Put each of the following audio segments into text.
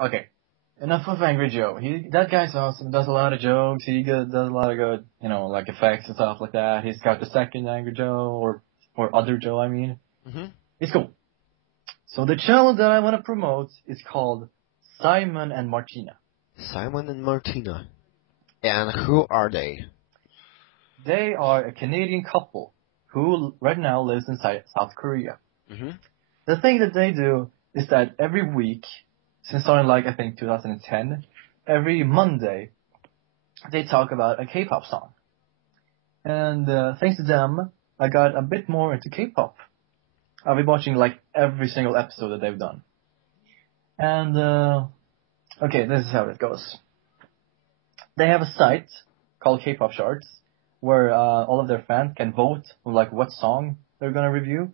Okay. Enough of Angry Joe. That guy's awesome. Does a lot of jokes. Does a lot of good, like effects and stuff like that. He's got the second Angry Joe or other Joe. I mean, It's cool. So the channel that I want to promote is called Simon and Martina. Simon and Martina. And who are they? They are a Canadian couple who right now lives in South Korea. The thing that they do is that every week, since starting I think 2010, every Monday, they talk about a K-pop song. And thanks to them, I got a bit more into K-pop. I'll be watching every single episode that they've done. And, okay, this is how it goes. They have a site called K-pop Charts, where all of their fans can vote on what song they're gonna review.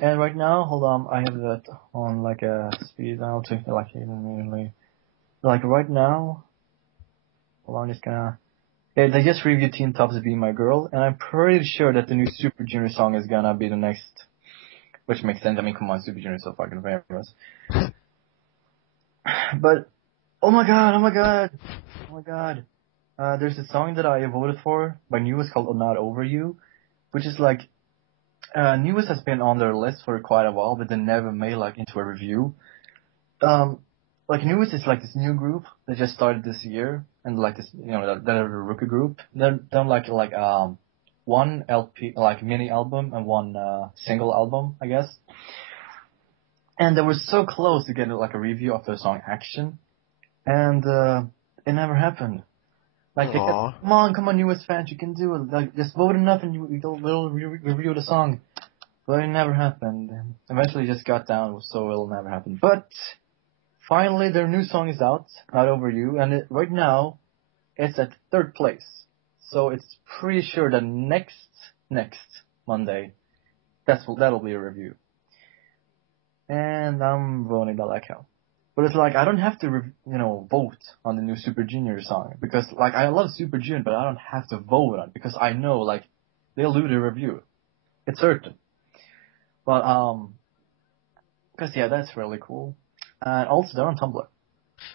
And right now, hold on, I have that on a speed dial to immediately. Right now, hold on, just gonna. They just reviewed Teen Top's Be My Girl, and I'm pretty sure that the new Super Junior song is gonna be the next, which makes sense. I mean, come on, Super Junior is so fucking famous. But oh my god. There's a song that I voted for by Newest called "Not Over You," which is Newest has been on their list for quite a while, but they never made into a review. Newest is this new group that just started this year, and this they're a rookie group. They're done one LP mini album and one single album, I guess. And they were so close to getting a review of their song "Action," and it never happened. They kept, come on, Newest fans, you can do it. Just vote enough and we'll review the song. But it never happened. Eventually it just got down, so it'll never happen. But finally their new song is out, Not Over You, and right now it's at 3rd place. So it's pretty sure that next Monday, that'll be a review. And I'm voting that like hell. But it's I don't have to, vote on the new Super Junior song. Because, I love Super Junior, but I don't have to vote on it. Because I know, they'll do the review. It's certain. But, because, yeah, that's really cool. And also, they're on Tumblr.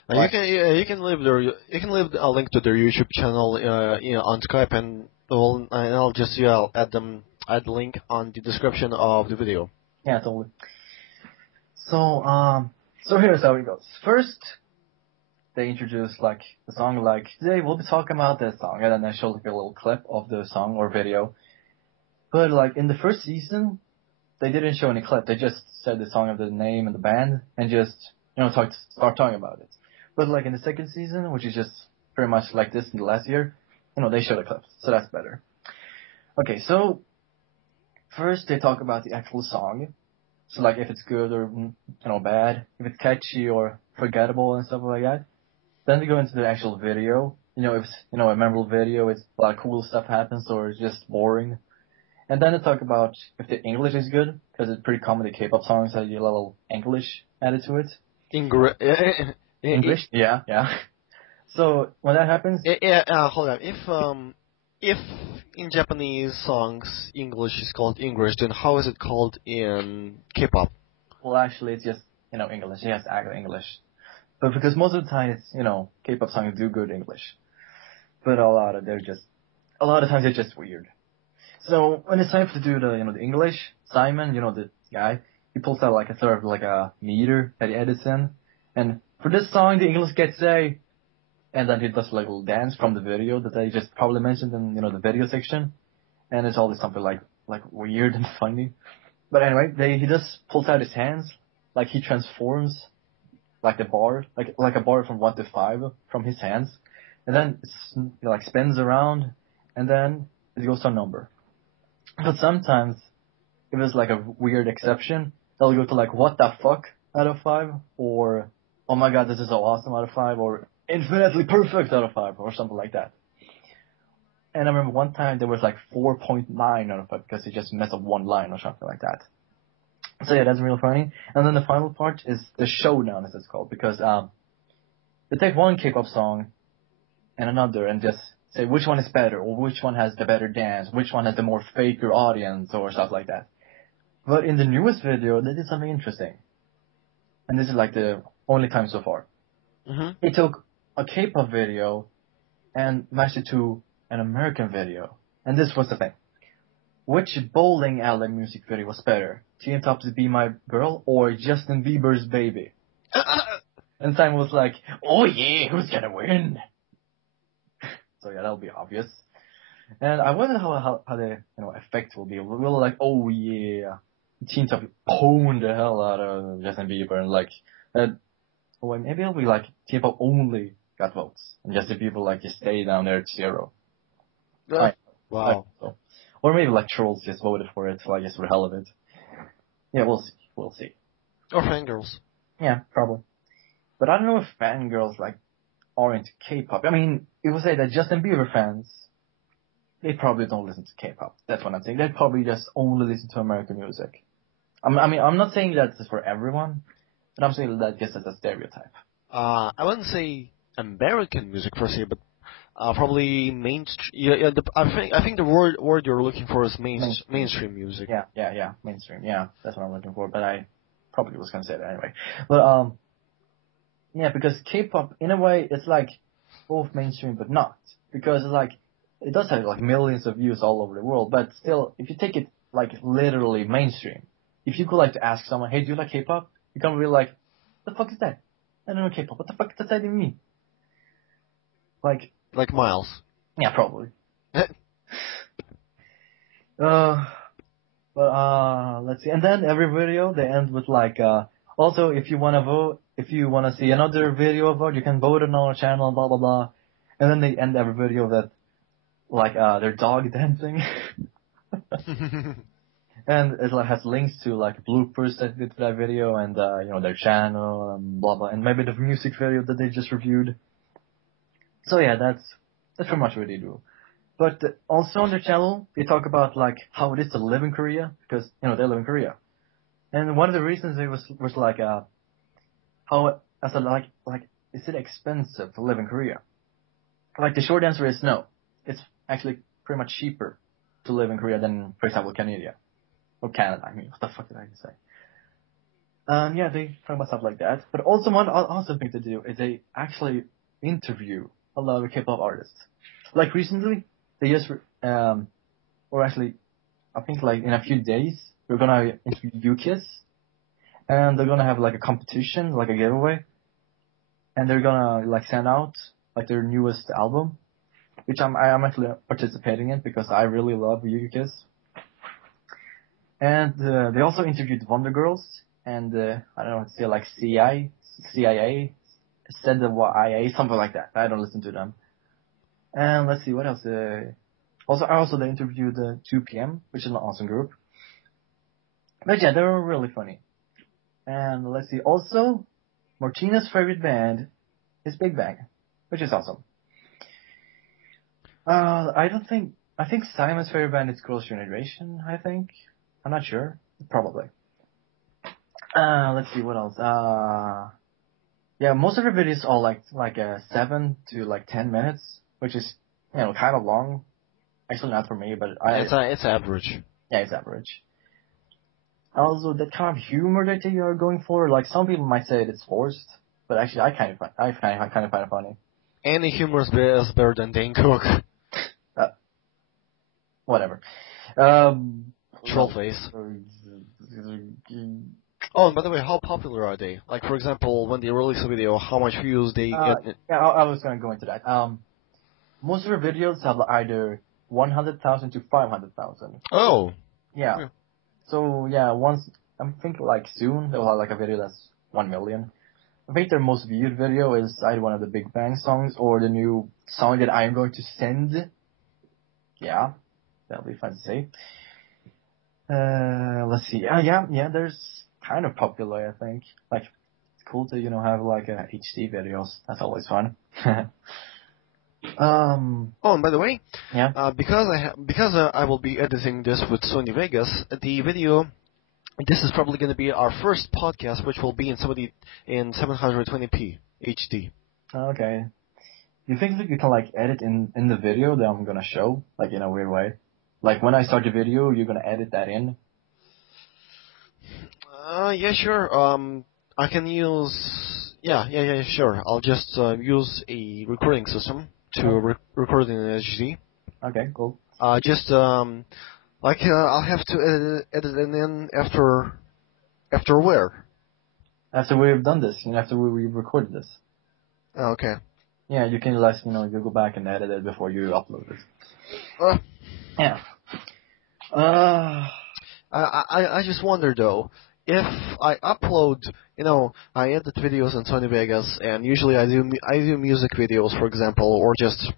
You can leave a link to their YouTube channel, on Skype, and I'll just add the link on the description of the video. Yeah, totally. So here's how it goes. First, they introduce the song today we'll be talking about this song, and then they show a little clip of the song or video. But in the first season, they didn't show any clip. They just said the song of the name and the band and just start talking about it. But in the second season, which is just pretty much like this in the last year, they show the clips, so that's better. Okay, so first they talk about the actual song. So if it's good or bad, if it's catchy or forgettable and stuff like that. Then we go into the actual video. If it's a memorable video, it's a lot of cool stuff happens, or it's just boring. And then they talk about if the English is good, because it's pretty common the K-pop songs have a little English added to it. English? Yeah. So when that happens, hold on. If in Japanese songs English is called English, then how is it called in K-pop? Well, actually, it's just English. It has to act English. But because most of the time it's K-pop songs do good English, but a lot of times they're just weird. So when it's time to do the English, Simon, the guy, he pulls out a sort of a meter that he edits in, and for this song the English gets A, and then he does a little dance from the video that they just probably mentioned in the video section, and it's always something weird and funny. But anyway, he just pulls out his hands, he transforms the bar, like a bar from 1 to 5 from his hands, and then it spins around, and then it goes to a number. But sometimes, if it's a weird exception, they'll go to what the fuck out of 5, or oh my god, this is so awesome out of 5, or infinitely perfect out of 5, or something like that. And I remember one time there was 4.9 out of 5 because he just messed up one line or something like that. So yeah, that's real funny. And then the final part is the showdown, as it's called, because they take one K-pop song and another and just say which one is better, or which one has the better dance, which one has the more faker audience, or stuff like that. But in the newest video, they did something interesting. And this is the only time so far. Mm-hmm. He took a K-pop video and matched it to an American video. And this was the thing. Which bowling alley music video was better? Teen Top's Be My Girl or Justin Bieber's Baby? And Simon was like, oh yeah, who's gonna win? So yeah, that'll be obvious. And I wonder how the effect will be. We'll like, oh yeah, Teen Top pwned the hell out of Justin Bieber and like, or maybe it'll be like Teen Top only got votes and Justin Bieber like just stay down there at 0. Wow. So. Or maybe like trolls just voted for it, like just for the hell of it. Yeah, we'll see. We'll see. Or fangirls. Yeah, probably. But I don't know if fangirls like are into K-pop. I mean, it would say that Justin Bieber fans, they probably don't listen to K-pop. That's what I'm saying. They probably just only listen to American music. I mean, I'm not saying that's for everyone, but I'm saying that just as a stereotype. I wouldn't say American music per se, but probably mainstream. Yeah. I think the word you're looking for is mainstream music. Yeah. Mainstream. Yeah, that's what I'm looking for. But I probably was gonna say that anyway. But yeah, because K-pop in a way it's like both mainstream but not, because it's like it does have like millions of views all over the world. But still, if you take it like literally mainstream, if you could like to ask someone, hey, do you like K-pop? You can't be like, the fuck is that? I don't know K-pop. What the fuck does that even mean? Like Miles. Yeah, probably. Let's see. And then every video they end with like, also if you wanna vote, if you wanna see another video of it, you can vote on our channel, blah blah blah. And then they end every video with like their dog dancing. And it like has links to like bloopers that did for that video and their channel and blah blah, and maybe the music video that they just reviewed. So yeah, that's pretty much what they do. But also on their channel, they talk about like how it is to live in Korea, because they live in Korea. And one of the reasons it was like how is it expensive to live in Korea? Like the short answer is no. It's actually pretty much cheaper to live in Korea than, for example, Canada. Or Canada, I mean, what the fuck did I say? Yeah, they talk about stuff like that. But also one awesome thing to do is they actually interview a lot of K-pop artists. Like recently, they just, or actually, I think like in a few days, we're gonna interview UKISS, and they're gonna have like a competition, like a giveaway, and they're gonna like send out like their newest album, which I'm actually participating in because I really love UKISS. And they also interviewed Wonder Girls and I don't know what to say, like CIA, said the YIA, something like that. I don't listen to them. And let's see what else. Also they interviewed 2PM, which is an awesome group. But yeah, they were really funny. And let's see. Also, Martina's favorite band is Big Bang, which is awesome. I think Simon's favorite band is Girls' Generation, I think. I'm not sure. Probably. Let's see what else. Yeah, most of the videos are like 7 to like 10 minutes, which is kind of long. Actually, not for me, but it's average. Yeah, it's average. Also, that kind of humor that they are going for, like some people might say it's forced, but actually, I kind of find it funny. Any humor is better than Dane Cook. Whatever. Troll face. Oh, and by the way, how popular are they? Like, for example, when they release a video, how much views they get? Yeah, I was going to go into that. Most of their videos have either 100,000 to 500,000. Oh. Yeah. So, yeah, I think like soon they'll have like a video that's 1 million. I think their most viewed video is either one of the Big Bang songs or the new song that I am going to send. Yeah, that'll be fun to say. Let's see. Yeah, there's kind of popular, I think. Like, it's cool to, have like HD videos. That's always fun. Oh, and by the way, yeah. Because I will be editing this with Sony Vegas, the video. This is probably going to be our first podcast, which will be in 720p HD. Okay. You think that you can like edit in the video that I'm gonna show, like in a weird way? Like when I start the video, you're gonna edit that in? Yeah, sure. I can use Yeah, sure. I'll just use a recording system to Oh, record in HD. okay, cool. Just I'll have to edit it in after where? After we've done this, after we've recorded this. Oh, okay. Yeah, you can just, you go back and edit it before you upload it. Uh, Yeah. Uh, I just wonder though, if I upload, I edit videos in Sony Vegas, and usually I do music videos, for example, or just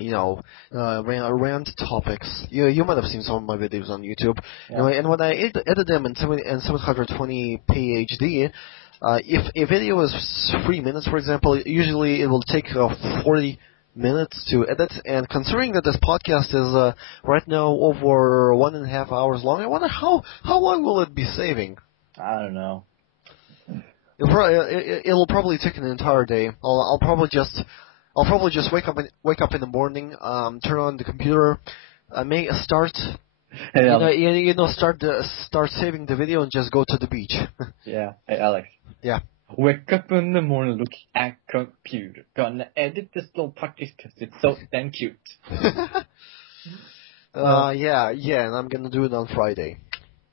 rant topics. You might have seen some of my videos on YouTube. yeah. And when I edit them in 720p HD, if a video is 3 minutes, for example, usually it will take 40 minutes to edit. And considering that this podcast is right now over 1.5 hours long, I wonder how long will it be saving? I don't know. It'll probably take an entire day. I'll probably just wake up in the morning, turn on the computer, make a start, Hey, Alex. start saving the video and just go to the beach. Yeah. Hey, Alex. Yeah. Wake up in the morning, look at computer. Gonna edit this little podcast because it's so damn cute. Yeah, and I'm gonna do it on Friday.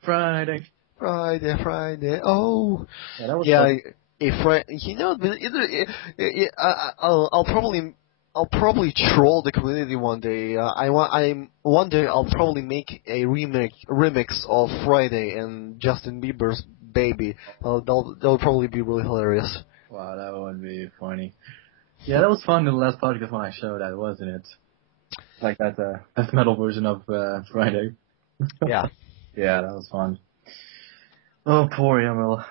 Friday. Oh. Yeah, that was Yeah, fun. I'll probably troll the community one day. One day I'll probably make a remix of Friday and Justin Bieber's Baby. That'll probably be really hilarious. Wow, that would be funny. Yeah, that was fun in the last podcast when I showed that, wasn't it? Like that death metal version of Friday. Yeah. Yeah, that was fun. Oh, poor Emil.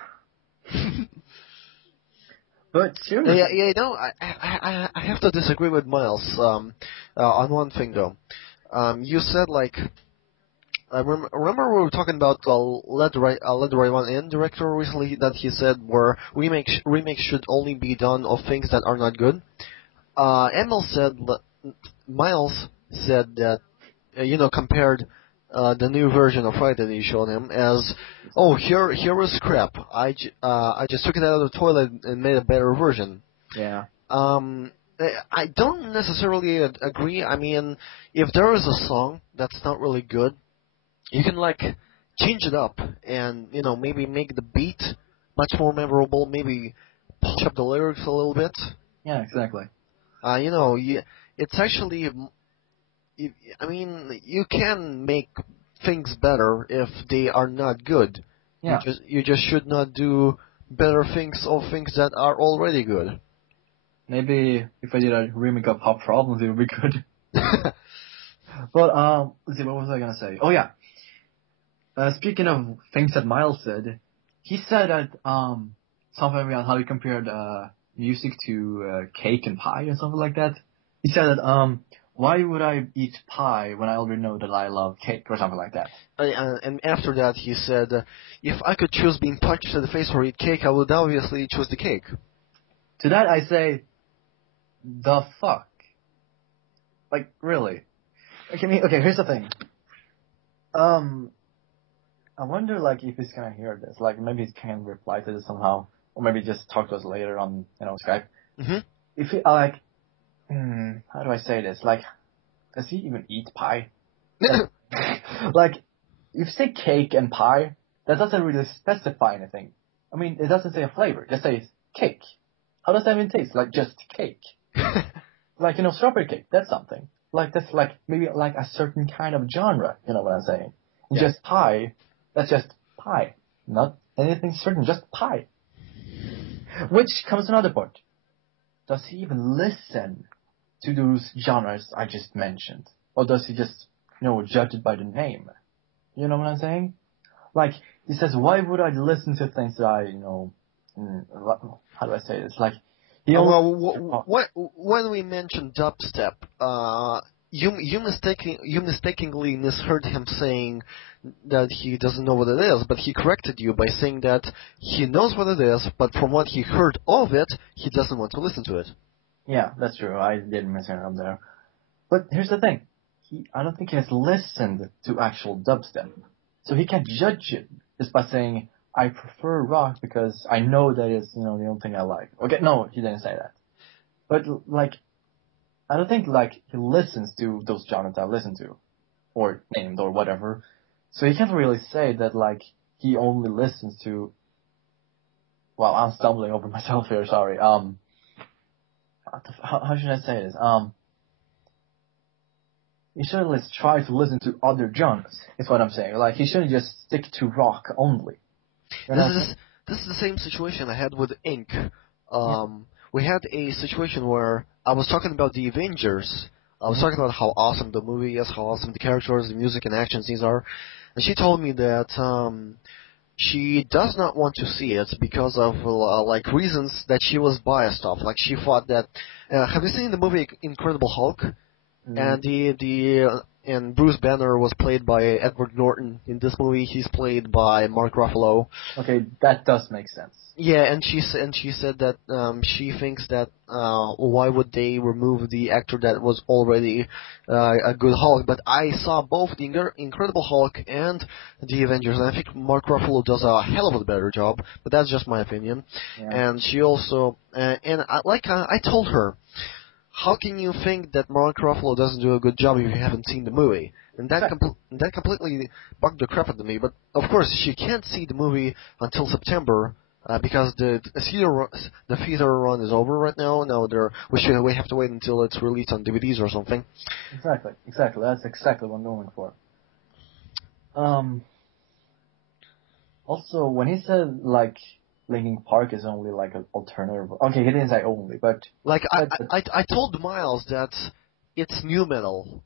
But seriously. I have to disagree with Miles on one thing though. You said I remember we were talking about Let the Right One In director recently that he said where remakes should only be done of things that are not good. Miles said that compared the new version of Friday that you showed him as, oh, here is crap. I just took it out of the toilet and made a better version. Yeah. I don't necessarily agree. I mean, if there is a song that's not really good, you can change it up and maybe make the beat much more memorable. Maybe polish up the lyrics a little bit. Yeah, exactly. It's actually. I mean, you can make things better if they are not good. Yeah. You just should not do better things of things that are already good. Maybe if I did a remake of Hot Problems, it would be good. But let's see, what was I gonna say? Oh yeah. Speaking of things that Miles said, he said that something about how he compared music to cake and pie or something like that. He said that why would I eat pie when I already know that I love cake or something like that? And after that, he said, if I could choose being punched in the face or eat cake, I would obviously choose the cake. To that I say, the fuck? Like, really? Okay, here's the thing. I wonder, if he's gonna hear this. Maybe he can reply to this somehow. Or maybe just talk to us later on, Skype. Mm-hmm. If he, how do I say this? Does he even eat pie? If you say cake and pie, that doesn't really specify anything. I mean, it doesn't say a flavor. It just says cake. How does that even taste? Just cake. Strawberry cake, that's something. That's maybe a certain kind of genre, you know what I'm saying? Yeah. Just pie, that's just pie. Not anything certain, just pie. Which comes to another part. Does he even listen to those genres I just mentioned? Or does he just, judge it by the name? You know what I'm saying? He says, why would I listen to things that I, how do I say this? When we mentioned dubstep, you mistakenly misheard him saying that he doesn't know what it is, but he corrected you by saying that he knows what it is, but from what he heard of it, he doesn't want to listen to it. Yeah, that's true. I did mess it up there. But here's the thing. I don't think he has listened to actual dubstep. So he can't judge it just by saying, I prefer rock because I know that it's, the only thing I like. Okay, no, he didn't say that. But, like, I don't think, like, he listens to those genres I listen to, or named, or whatever. So he can't really say that, like, he only listens to, well, I'm stumbling over myself here, sorry. How should I say this? He should at least try to listen to other genres, is what I'm saying. Like, he shouldn't just stick to rock only. This is the same situation I had with Ink. We had a situation where I was talking about the Avengers. I was talking about how awesome the movie is, how awesome the characters, the music, and action scenes are. And she told me that she does not want to see it because of like reasons that she was biased of. Like she thought that. Have you seen the movie Incredible Hulk? And Bruce Banner was played by Edward Norton. In this movie, he's played by Mark Ruffalo. Okay, that does make sense. Yeah, and she said that she thinks that why would they remove the actor that was already a good Hulk? But I saw both the Incredible Hulk and the Avengers, and I think Mark Ruffalo does a hell of a better job. But that's just my opinion. Yeah. And she also I told her, how can you think that Mark Ruffalo doesn't do a good job if you haven't seen the movie? And that completely bugged the crap out of me. But of course, she can't see the movie until September because the theater run is over right now. Now we have to wait until it's released on DVDs or something. Exactly. That's exactly what I'm going for. Also, when he said like Linkin Park is only like an alternative. Okay, he didn't say only, but like I told Miles that it's new metal.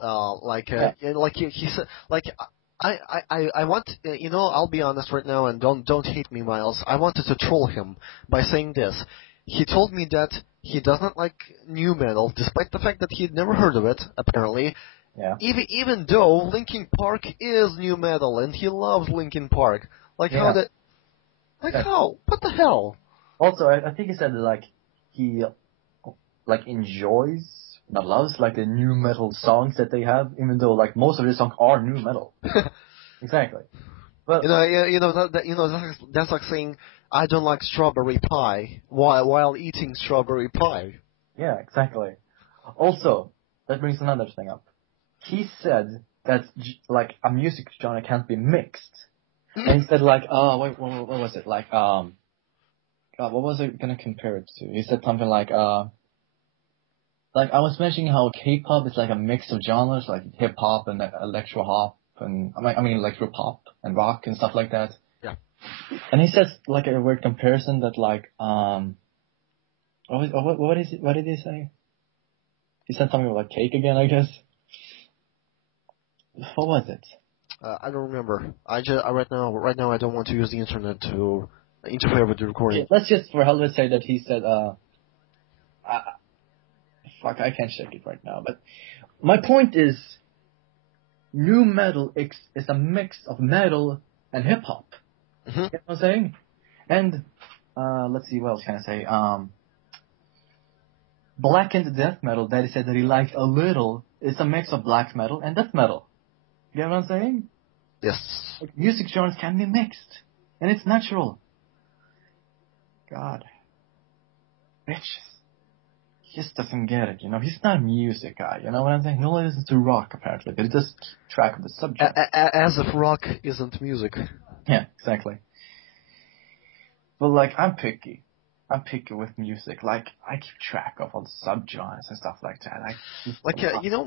He said like I want I'll be honest right now and don't hate me, Miles. I wanted to troll him by saying this. He told me that he does not like new metal, despite the fact that he'd never heard of it. Apparently, yeah. Even though Linkin Park is new metal and he loves Linkin Park, how that. Like how? What the hell? Also, I think he said that, like, he, like, enjoys, not loves, like, the new metal songs that they have, even though, like, most of the songs are new metal. Exactly. But that's like saying, I don't like strawberry pie while eating strawberry pie. Yeah, exactly. Also, that brings another thing up. He said that, like, a music genre can't be mixed. And he said like, what was it? Like, God, what was it gonna compare it to? He said something like I was mentioning how K-pop is like a mix of genres, like hip hop and electro hop, and I mean electro pop and rock and stuff like that. Yeah. And he says like a weird comparison that like, what did he say? He said something about cake again, I guess. What was it? I don't remember. Right now I don't want to use the internet to interfere with the recording. Yeah, let's just for hell of it say that he said fuck, I can't check it right now. But my point is, new metal is a mix of metal and hip hop. Mm-hmm. You know what I'm saying? And let's see, what else can I say? Black and death metal that he said that he liked a little is a mix of black metal and death metal. You know what I'm saying? Yes. Like, music genres can be mixed, and it's natural. God. Bitches. He just doesn't get it, He's not a music guy, you know what I'm saying? He only listens to rock, apparently, but he does keep track of the subject. As if rock isn't music. Yeah, exactly. But, like, I'm picky. I'm picky with music. Like, I keep track of all the subgenres and stuff like that.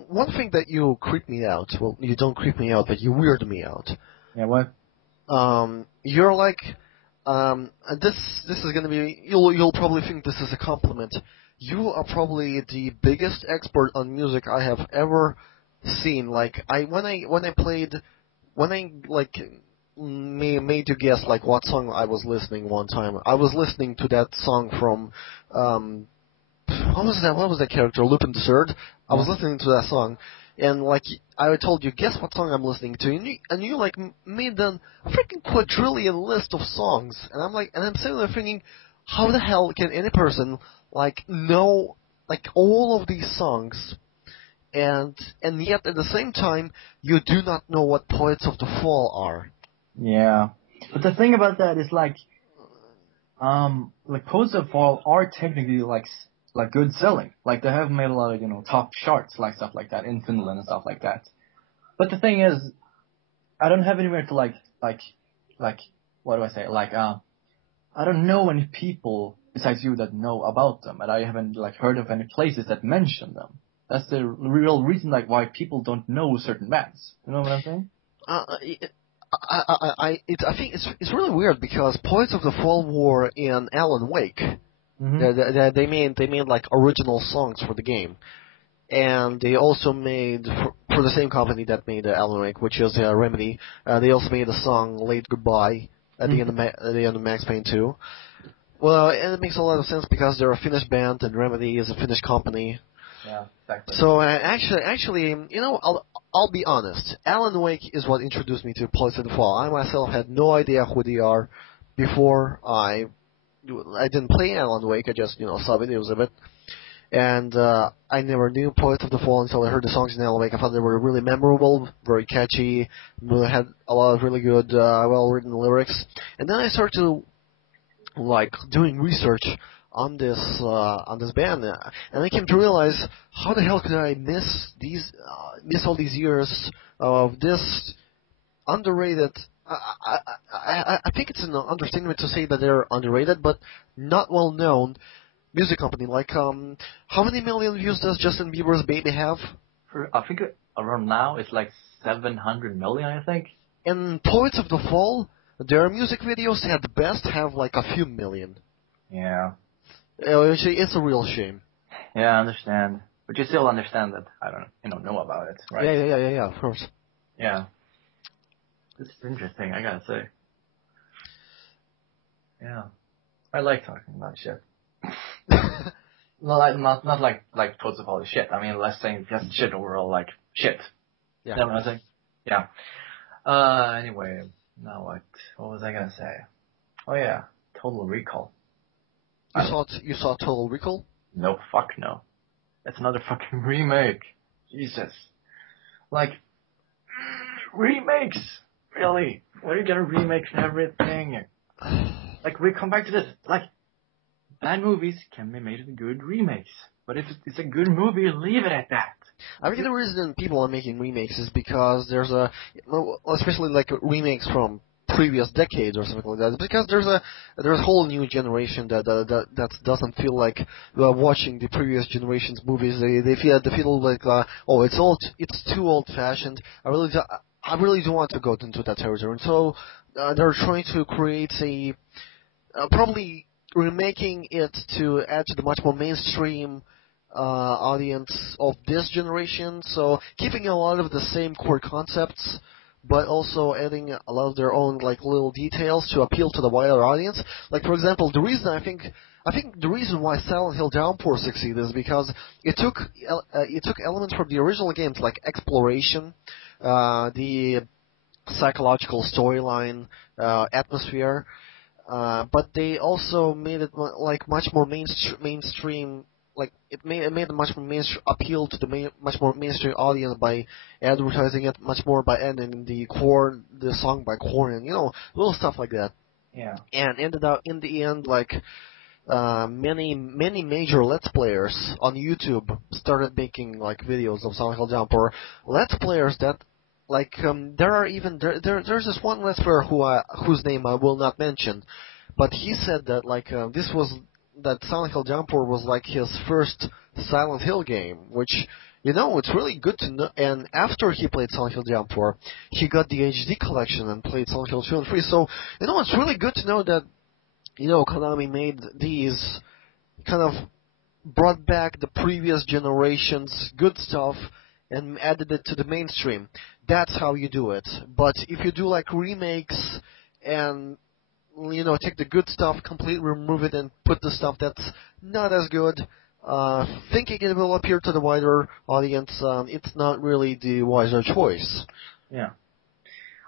One thing that you creep me out. Well, you don't creep me out, but you weird me out. Yeah, what? You're like, this is gonna be. You'll probably think this is a compliment. You are probably the biggest expert on music I have ever seen. Like, when I made you guess like what song I was listening one time. I was listening to that song from what was that character? Lupin the Third. I was listening to that song, and like I told you, guess what song I'm listening to, and you like made a freaking quadrillion list of songs, and I'm sitting there thinking, how the hell can any person like know like all of these songs? And yet at the same time, you do not know what Poets of the Fall are. Yeah. But the thing about that is like Poets of Fall are technically like good selling. Like they have made a lot of top charts like stuff like that in Finland and stuff like that. But the thing is, I don't have anywhere to like what do I say I don't know any people besides you that know about them, and I haven't like heard of any places that mention them. That's the real reason like why people don't know certain bands. You know what I'm saying? I think it's really weird because Poets of the Fall were in Alan Wake. Mm-hmm. They made like original songs for the game, and they also made for the same company that made Alan Wake, which is Remedy. They also made a song "Late Goodbye" at the end of Max Payne 2. Well, and it makes a lot of sense because they're a Finnish band and Remedy is a Finnish company. Yeah, exactly. So actually, I'll be honest. Alan Wake is what introduced me to Poets of the Fall. I myself had no idea who they are before I didn't play Alan Wake. I just saw videos of it, and I never knew Poets of the Fall until I heard the songs in Alan Wake. I thought they were really memorable, very catchy, had a lot of really good, well-written lyrics. And then I started to doing research on this band, and I came to realize how the hell could I miss all these years of this underrated. I think it's an understatement to say that they're underrated, but not well known music company. How many million views does Justin Bieber's Baby have? I think around now it's like 700 million, I think. And Poets of the Fall, their music videos at best have like a few million. Yeah. It's a real shame. Yeah, I understand. But you still understand that I don't know about it, right? Yeah, of course. Yeah. This is interesting, I gotta say. Yeah. I like talking about shit. Not like Poets of Fall shit. I mean, less saying just shit overall, like shit. Yeah. You know what I'm saying? Yeah. Anyway, now what? What was I gonna say? Oh yeah, Total Recall. You saw Total Recall? No, fuck no. That's another fucking remake. Jesus. Like, remakes? Really? Why are you gonna remake everything? Like, we come back to this. Like, bad movies can be made into good remakes. But if it's a good movie, leave it at that. I think the reason people are making remakes is because there's especially like remakes from previous decades or something like that. Because there's a whole new generation that doesn't feel like watching the previous generation's movies. They feel like it's too old fashioned. I really don't want to go into that territory. And so they're trying to create probably remaking it to add to the much more mainstream audience of this generation. So keeping a lot of the same core concepts, but also adding a lot of their own little details to appeal to the wider audience. Like for example, the reason I think the reason why Silent Hill Downpour succeeded is because it took elements from the original games like exploration, the psychological storyline, atmosphere. But they also made it much more mainstream. It made a much more mainstream appeal to the much more mainstream audience by advertising it much more by adding the song by Korn and little stuff like that. Yeah. And ended up in the end many major Let's Players on YouTube started making videos of Silent Hill Downpour. Let's Players that there's this one Let's Player whose name I will not mention, but he said that that Silent Hill Downpour was like his first Silent Hill game, which it's really good to know. And after he played Silent Hill Downpour, he got the HD collection and played Silent Hill 2 and 3. So it's really good to know that Konami made these kind of brought back the previous generation's good stuff and added it to the mainstream. That's how you do it. But if you do remakes and take the good stuff, completely remove it, and put the stuff that's not as good, thinking it will appeal to the wider audience, it's not really the wiser choice. Yeah.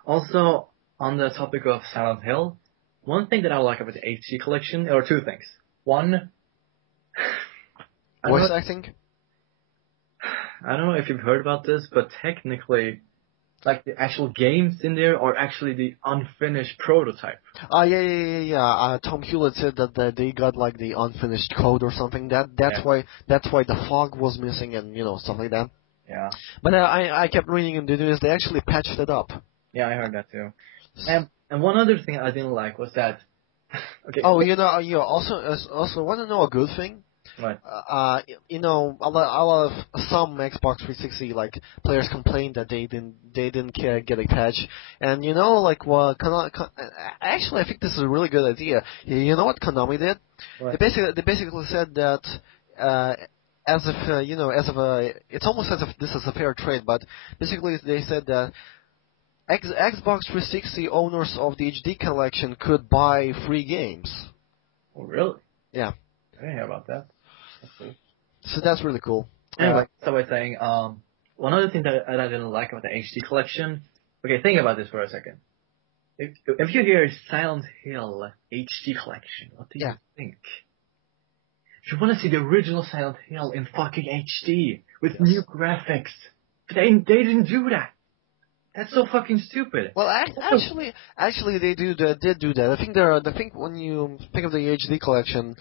Also, on the topic of Silent Hill, one thing that I like about the HD collection, or two things. One, voice acting? I don't know if you've heard about this, but technically, like the actual games in there, or actually the unfinished prototype? Yeah. Tom Hewlett said that they got like the unfinished code or something. That's Yeah. why the fog was missing and stuff like that. Yeah. But I kept reading in the news they actually patched it up. Yeah, I heard that too. And one other thing I didn't like was that. Okay. Oh, you also want to know a good thing? What? Some Xbox 360 like players complained that they didn't get a patch, and actually I think this is a really good idea. You know what Konami did? What? They basically said that as if it's almost as if this is a fair trade, but basically they said that Xbox 360 owners of the HD collection could buy free games. Oh, really? Yeah. I didn't hear about that. That's cool. So that's really cool. Anyway, so I was saying, one other thing that I didn't like about the HD collection. Okay, think about this for a second. If you hear Silent Hill HD collection, what do you think? You want to see the original Silent Hill in fucking HD with new graphics. But they didn't do that. That's so fucking stupid. Well, actually, they did do that. I think when you think of the HD collection,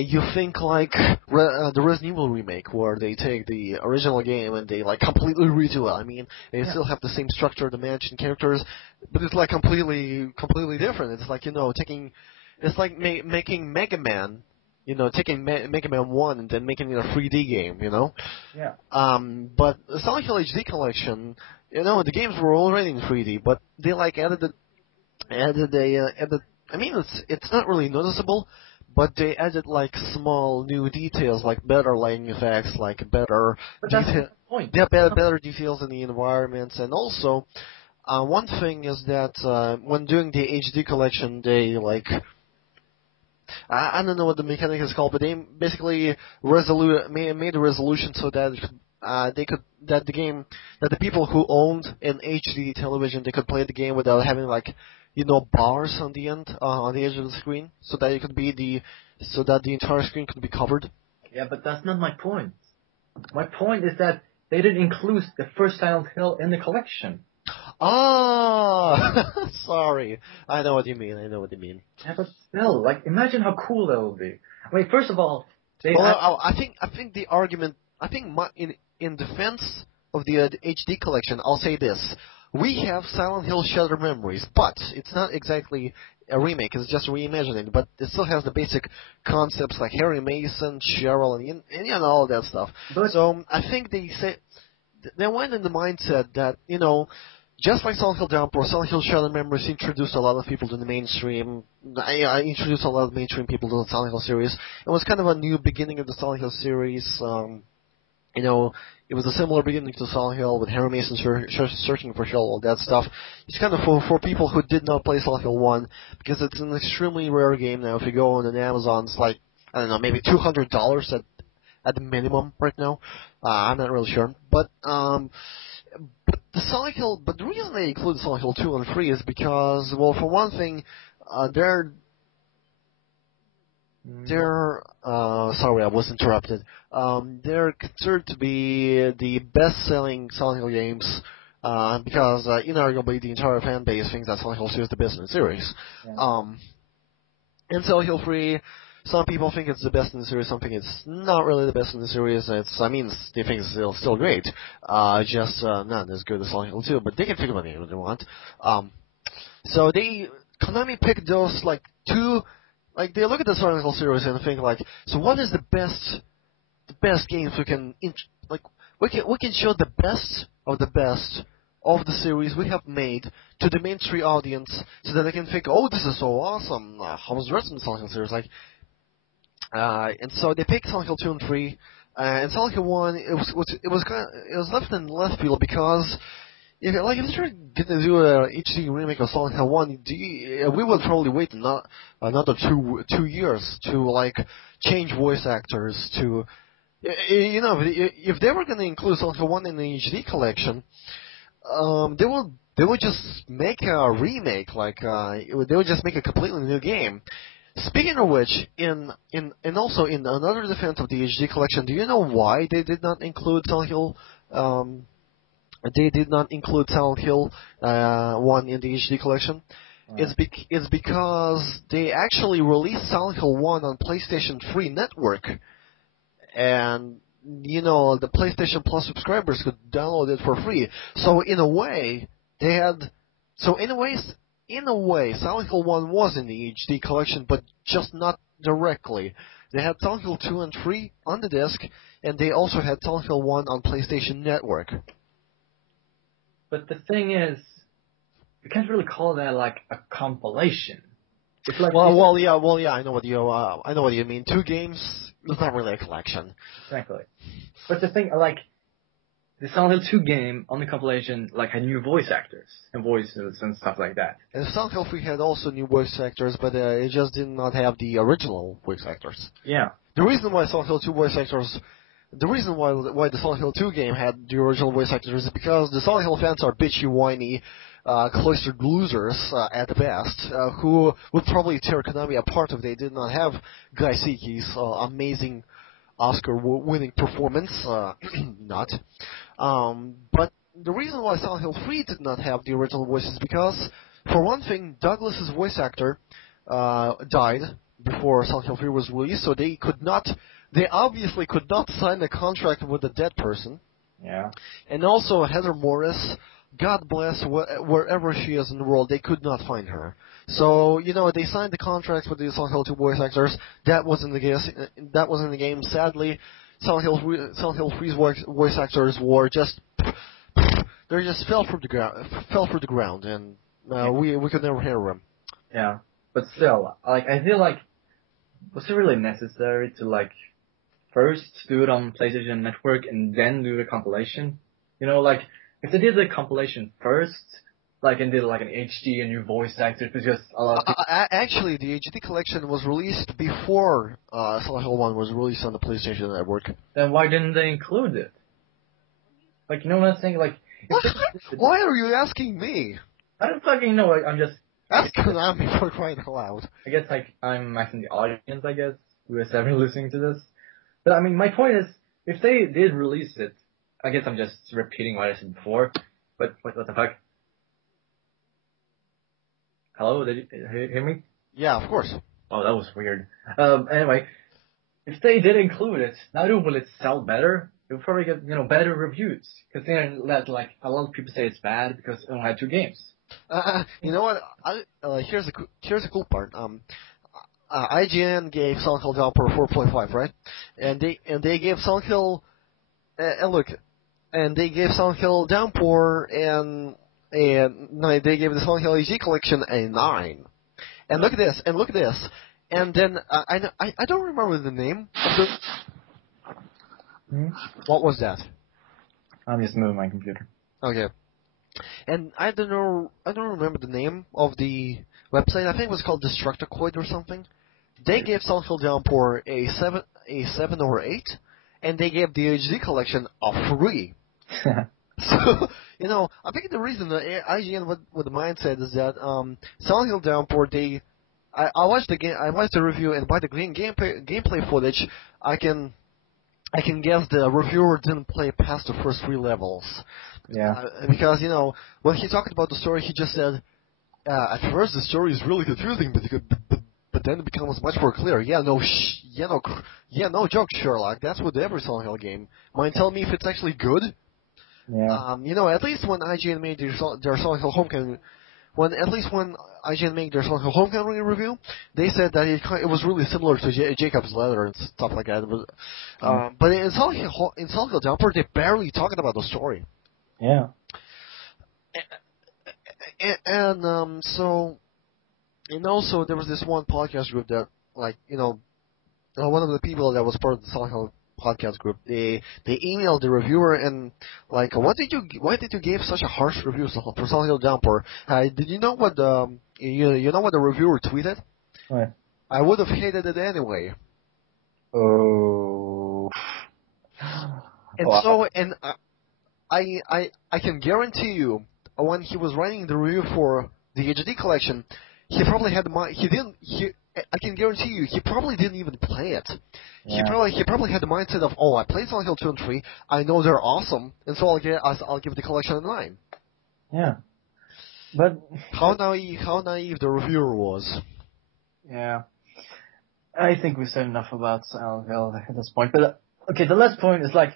you think like the Resident Evil remake, where they take the original game and they like completely redo it. I mean, they still have the same structure, the mansion characters, but it's like completely different. It's like making Mega Man. Taking Mega Man 1 and then making it a 3D game, Yeah. But the Silent Hill HD collection, the games were already in 3D, but they like added. I mean, it's not really noticeable, but they added like small new details, like better lighting effects, like better point. Yeah, better details in the environments, and also one thing is that when doing the HD collection, they like. I don't know what the mechanic is called, but they basically made a resolution so that the people who owned an HD television, they could play the game without having like bars on the end on the edge of the screen, so that the entire screen could be covered. Yeah, but that's not my point. My point is that they didn't include the first Silent Hill in the collection. Sorry. I know what you mean. Yeah, but still, like, imagine how cool that would be. I mean, first of all, I think the argument. I think in defense of the HD collection, I'll say this: we have Silent Hill Shattered Memories, but it's not exactly a remake. It's just reimagining, but it still has the basic concepts like Harry Mason, Cheryl, and all of that stuff. So I think they went in the mindset that just like Silent Hill Downpour, Silent Hill Shattered Memories introduced a lot of people to the mainstream. I introduced a lot of mainstream people to the Silent Hill series. It was kind of a new beginning of the Silent Hill series. It was a similar beginning to Silent Hill with Harry Mason searching for Cheryl, all that stuff. It's kind of for people who did not play Silent Hill 1, because it's an extremely rare game now. If you go on Amazon, it's like, I don't know, maybe $200 at the minimum right now. I'm not really sure. But the reason they include Silent Hill 2 and 3 is because, well, for one thing, they're sorry, I was interrupted. They're considered to be the best-selling Silent Hill games because, inarguably, the entire fan base thinks that Silent Hill 2 is the best in the series. Yeah. And Silent Hill 3, some people think it's the best in the series, some think it's not really the best in the series. They think it's still great, just not as good as Silent Hill 2, but they can think about it if they want. So Konami picked those, like, two, like, they look at the Silent Hill series and think, like, so what is the best games we can, we can show the best of the series we have made to the mainstream audience so that they can think, oh, this is so awesome, how was the rest of the Silent Hill series like? And so they picked Silent Hill 2 and 3, and Silent Hill 1, it was left in left field because if you're gonna do a HD remake of Silent Hill 1, we would probably wait another 2 years to like change voice actors to, if they were gonna include Silent Hill 1 in the HD collection, they would just make a remake, they would just make a completely new game. Speaking of which, and also in another defense of the HD collection, do you know why they did not include Silent Hill they did not include Silent Hill 1 in the HD collection. It's because they actually released Silent Hill 1 on PlayStation 3 network, and the PlayStation Plus subscribers could download it for free. So in a way, Silent Hill 1 was in the HD collection, but just not directly. They had Silent Hill 2 and 3 on the disc, and they also had Silent Hill 1 on PlayStation Network. But the thing is, you can't really call that like a compilation. It's like yeah, I know what you mean. 2 games is not really a collection. Exactly. But the thing, like, the Silent Hill 2 game on the compilation, like, had new voice actors and voices and stuff like that. And Silent Hill 3 had also new voice actors, but it just did not have the original voice actors. Yeah. The reason why Silent Hill 2 voice actors, the reason why the Silent Hill 2 game had the original voice actors is because the Silent Hill fans are bitchy, whiny, cloistered losers at the best, who would probably tear Konami apart if they did not have Guy Seki's amazing Oscar-winning performance. Not. But the reason why Silent Hill 3 did not have the original voice is because, for one thing, Douglas's voice actor died before Silent Hill 3 was released, so they obviously could not sign a contract with a dead person. Yeah. And also Heather Morris, God bless wherever she is in the world, they could not find her. So, they signed the contract with the Silent Hill 2 voice actors. That was in the game. Sadly, Silent Hill 3's voice actors were just fell through the ground, and we could never hear them. Yeah, but still, like, I feel like, was it really necessary to, like, first do it on PlayStation Network and then do the compilation? Like, if they did the compilation first, like, and did like an HD and new voice actors, it's just a lot of people... Actually, the HD collection was released before Silent Hill 1 was released on the PlayStation Network. Then why didn't they include it? Like, what I'm saying? Like, why are you asking me? I don't fucking know. I'm just... Ask Konami for crying out loud. I guess, like, I'm asking the audience, I guess, who is ever listening to this. But, I mean, my point is, if they did release it, I guess I'm just repeating what I said before, but what the fuck? Hello, did you hear me? Yeah, of course. Oh, that was weird. Anyway, if they did include it, not only will it sell better, it will probably get, better reviews. Because then, like, a lot of people say it's bad because it only had 2 games. You know what? Here's the cool part. IGN gave Silent Hill Downpour 4.5, right? And they gave Silent Hill they gave Silent Hill Downpour no, they gave the Silent Hill HD collection a 9. And look at this. And then I don't remember the name of the. What was that? I'm just moving my computer. Okay. And I don't remember the name of the website. I think it was called Destructoid or something. They gave Silent Hill Downpour a 7 or 8, and they gave the HD collection a 3. So, I think the reason that IGN with the mindset is that Silent Hill Downpour, I watched the game, I watched the review, and by the gameplay footage, I can guess the reviewer didn't play past the first 3 levels. Yeah. Because, when he talked about the story, he just said, at first the story is really confusing, but then it becomes much more clear. No joke, Sherlock. That's with every Silent Hill game. Mind telling me if it's actually good? Yeah. At least when IGN made their Silent Hill Homecoming, when IGN made their Silent Hill Homecoming review, they said that it was really similar to Jacob's Letter and stuff like that. But in Silent Hill Downpour, they barely talked about the story. Yeah. And also there was this one podcast group that, one of the people that was part of the Silent Hill podcast group, they emailed the reviewer and why did you give such a harsh review for Silent Hill Downpour? Did you know what you know what the reviewer tweeted? What? I would have hated it anyway. Oh. And wow. So I can guarantee you when he was writing the review for the HD collection, he probably had I can guarantee you he probably didn't even play it. Yeah. He probably had the mindset of, oh, I played Silent Hill 2 and 3, I know they're awesome, and so I'll give the collection a 9. Yeah. But How naive the reviewer was. yeah, I think we said enough about Silent Hill at this point. But okay, the last point is like,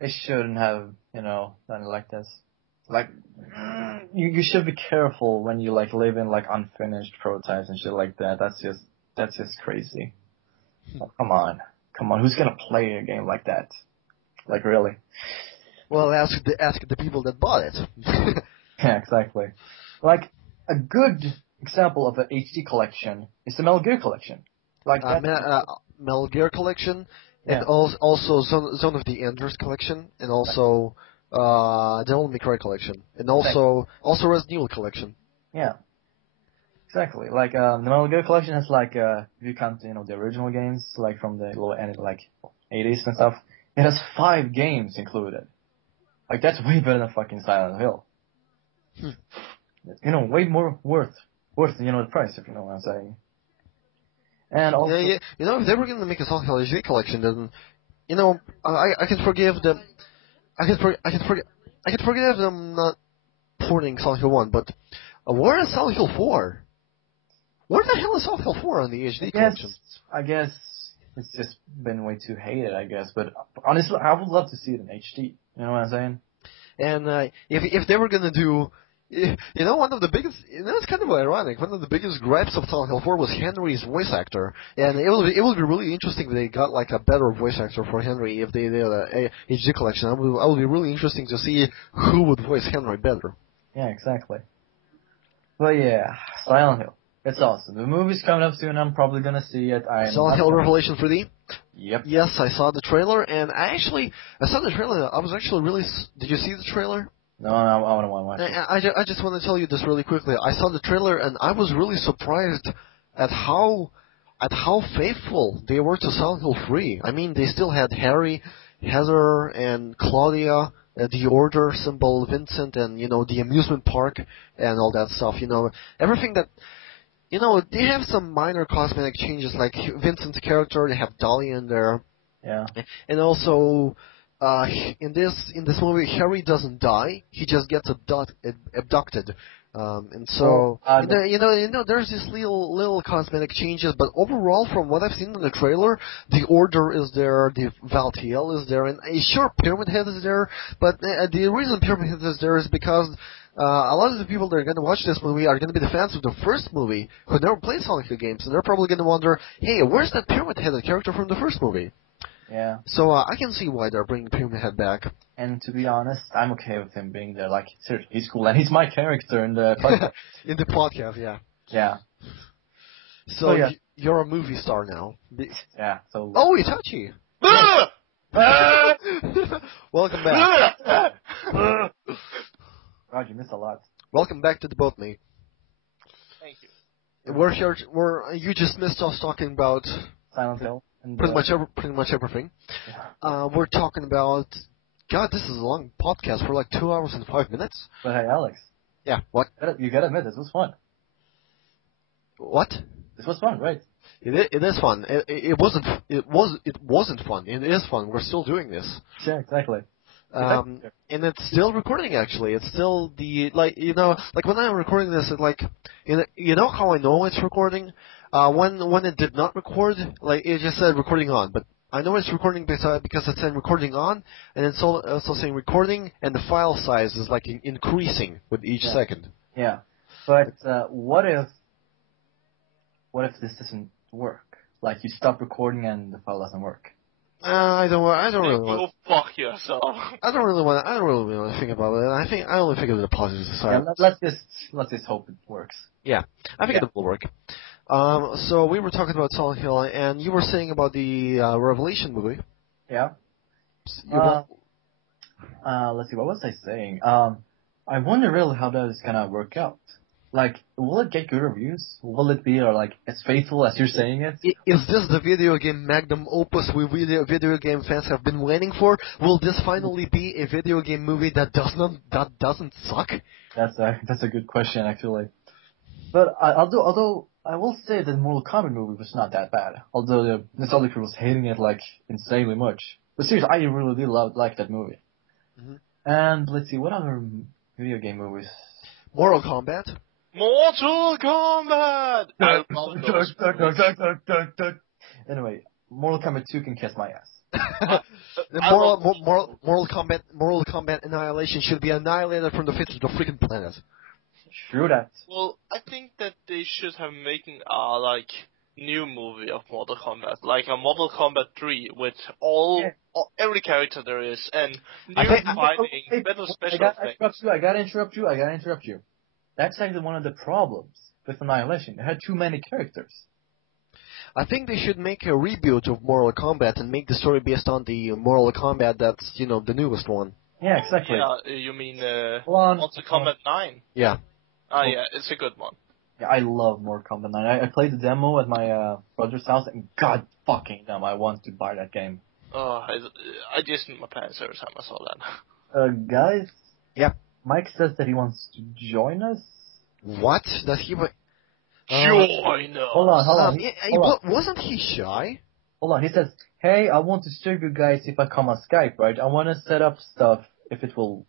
they shouldn't have, done it like this. Like, you should be careful when you like live in like unfinished prototypes and shit like that. That's just crazy. Oh, come on, who's gonna play a game like that? Like really? Well, ask the people that bought it. Yeah, exactly. Like a good example of an HD collection is the Metal Gear collection. Like that. Metal Gear collection, Yeah. and also Zone of the Enders collection, and also Devil May Cry collection, and also Resident Evil collection. Yeah. Exactly. Like the Metal Gear collection has like if you count the original games like from the low end like 80s and stuff, it has 5 games included. Like that's way better than fucking Silent Hill. Way more worth the price, if you know what I'm saying. And also, Yeah. If they were going to make a Silent Hill HD collection, then I can forgive them. I can forgive them not porting Silent Hill 1, but where is Silent Hill 4? Where the hell is Silent Hill 4 on the HD collection? I guess it's just been way too hated, I guess. But honestly, I would love to see it in HD. You know what I'm saying? And if they were gonna do, one of the biggest, it's kind of ironic. One of the biggest gripes of Silent Hill 4 was Henry's voice actor, and it would be really interesting if they got like a better voice actor for Henry if they did a HD collection. It would be really interesting to see who would voice Henry better. Yeah, exactly. But yeah, Silent Hill. It's awesome. The movie's coming up soon. I'm probably gonna see it. Silent Hill Revelation 3D? Yep. Yes, I saw the trailer, and I saw the trailer. I was actually really. Did you see the trailer? No, I want to watch it. I just want to tell you this really quickly. I saw the trailer, and I was really surprised at how faithful they were to Silent Hill 3. I mean, they still had Harry, Heather, and Claudia, the Order symbol, Vincent, and the amusement park and all that stuff. Everything that. They have some minor cosmetic changes, like Vincent's character. They have Dolly in there. Yeah. And also, in this movie, Harry doesn't die. He just gets abducted. And so, there's these little cosmetic changes, but overall, from what I've seen in the trailer, the Order is there, the Valtiel is there, and sure, Pyramid Head is there, but the reason Pyramid Head is there is because a lot of the people that are going to watch this movie are going to be the fans of the first movie who never played Silent Hill games, and they're probably going to wonder, hey, where's that Pyramid Head character from the first movie? Yeah. So I can see why they're bringing Pyramid Head back. And to be honest, I'm okay with him being there. Like, seriously, he's cool, and he's my character in the podcast. In the podcast, yeah. Yeah. So yeah. You're a movie star now. Yeah. So. Oh, Itachi! Welcome back. God, you missed a lot. Welcome back to the boat, mate. Thank you. We're here. You just missed us talking about Silent Hill. And, pretty much everything. Yeah. We're talking about. God, this is a long podcast. We're like 2 hours and 5 minutes. But hey, Alex. Yeah. What? You gotta admit, this was fun. What? This was fun, right? It is fun. It wasn't fun. It is fun. We're still doing this. Yeah, exactly. And it's still recording. Actually, it's still like when I'm recording this, it's like how I know it's recording. When it did not record, like it just said recording on, but I know it's recording because it's saying recording on, and it's also saying recording, and the file size is like increasing with each second. Yeah, but what if this doesn't work? Like you stop recording and the file doesn't work. I don't really want. Go fuck yourself. I don't really want to think about it. I only think of the positive side. Yeah, let's just hope it works. Yeah, I think it will work. So we were talking about Silent Hill, and you were saying about the Revelation movie. Yeah. Let's see. What was I saying? I wonder really how that is gonna work out. Like, will it get good reviews? Will it be as faithful as you're saying it? Is this the video game magnum opus video game fans have been waiting for? Will this finally be a video game movie that doesn't suck? That's a good question actually. But although I will say that the Mortal Kombat movie was not that bad, although there's other people was hating it like insanely much. But seriously, I really did like that movie. Mm-hmm. And let's see, what other video game movies? Mortal Kombat. Mortal Kombat! I love those movies. Anyway, Mortal Kombat 2 can kiss my ass. The I love those Mortal Kombat Annihilation should be annihilated from the face of the freaking planet. True that. Well, I think that they should have making new movie of Mortal Kombat, like a Mortal Kombat 3 with every character there is and new fighting, better special effects. I gotta interrupt you. That's actually one of the problems with Annihilation. It had too many characters. I think they should make a reboot of Mortal Kombat and make the story based on the Mortal Kombat that's, the newest one. Yeah, exactly. Yeah, you mean Mortal Kombat 9? Yeah. Yeah, it's a good one. Yeah, I love Mortal Kombat 9. I played the demo at my brother's house, and god fucking damn, I want to buy that game. Oh, I just in my pants every time I saw that. Guys? Yeah. Mike says that he wants to join us. What? That he was... Join us! Hold on. Wasn't he shy? Hold on, he says, hey, I want to serve you guys if I come on Skype, right? I want to set up stuff if it will,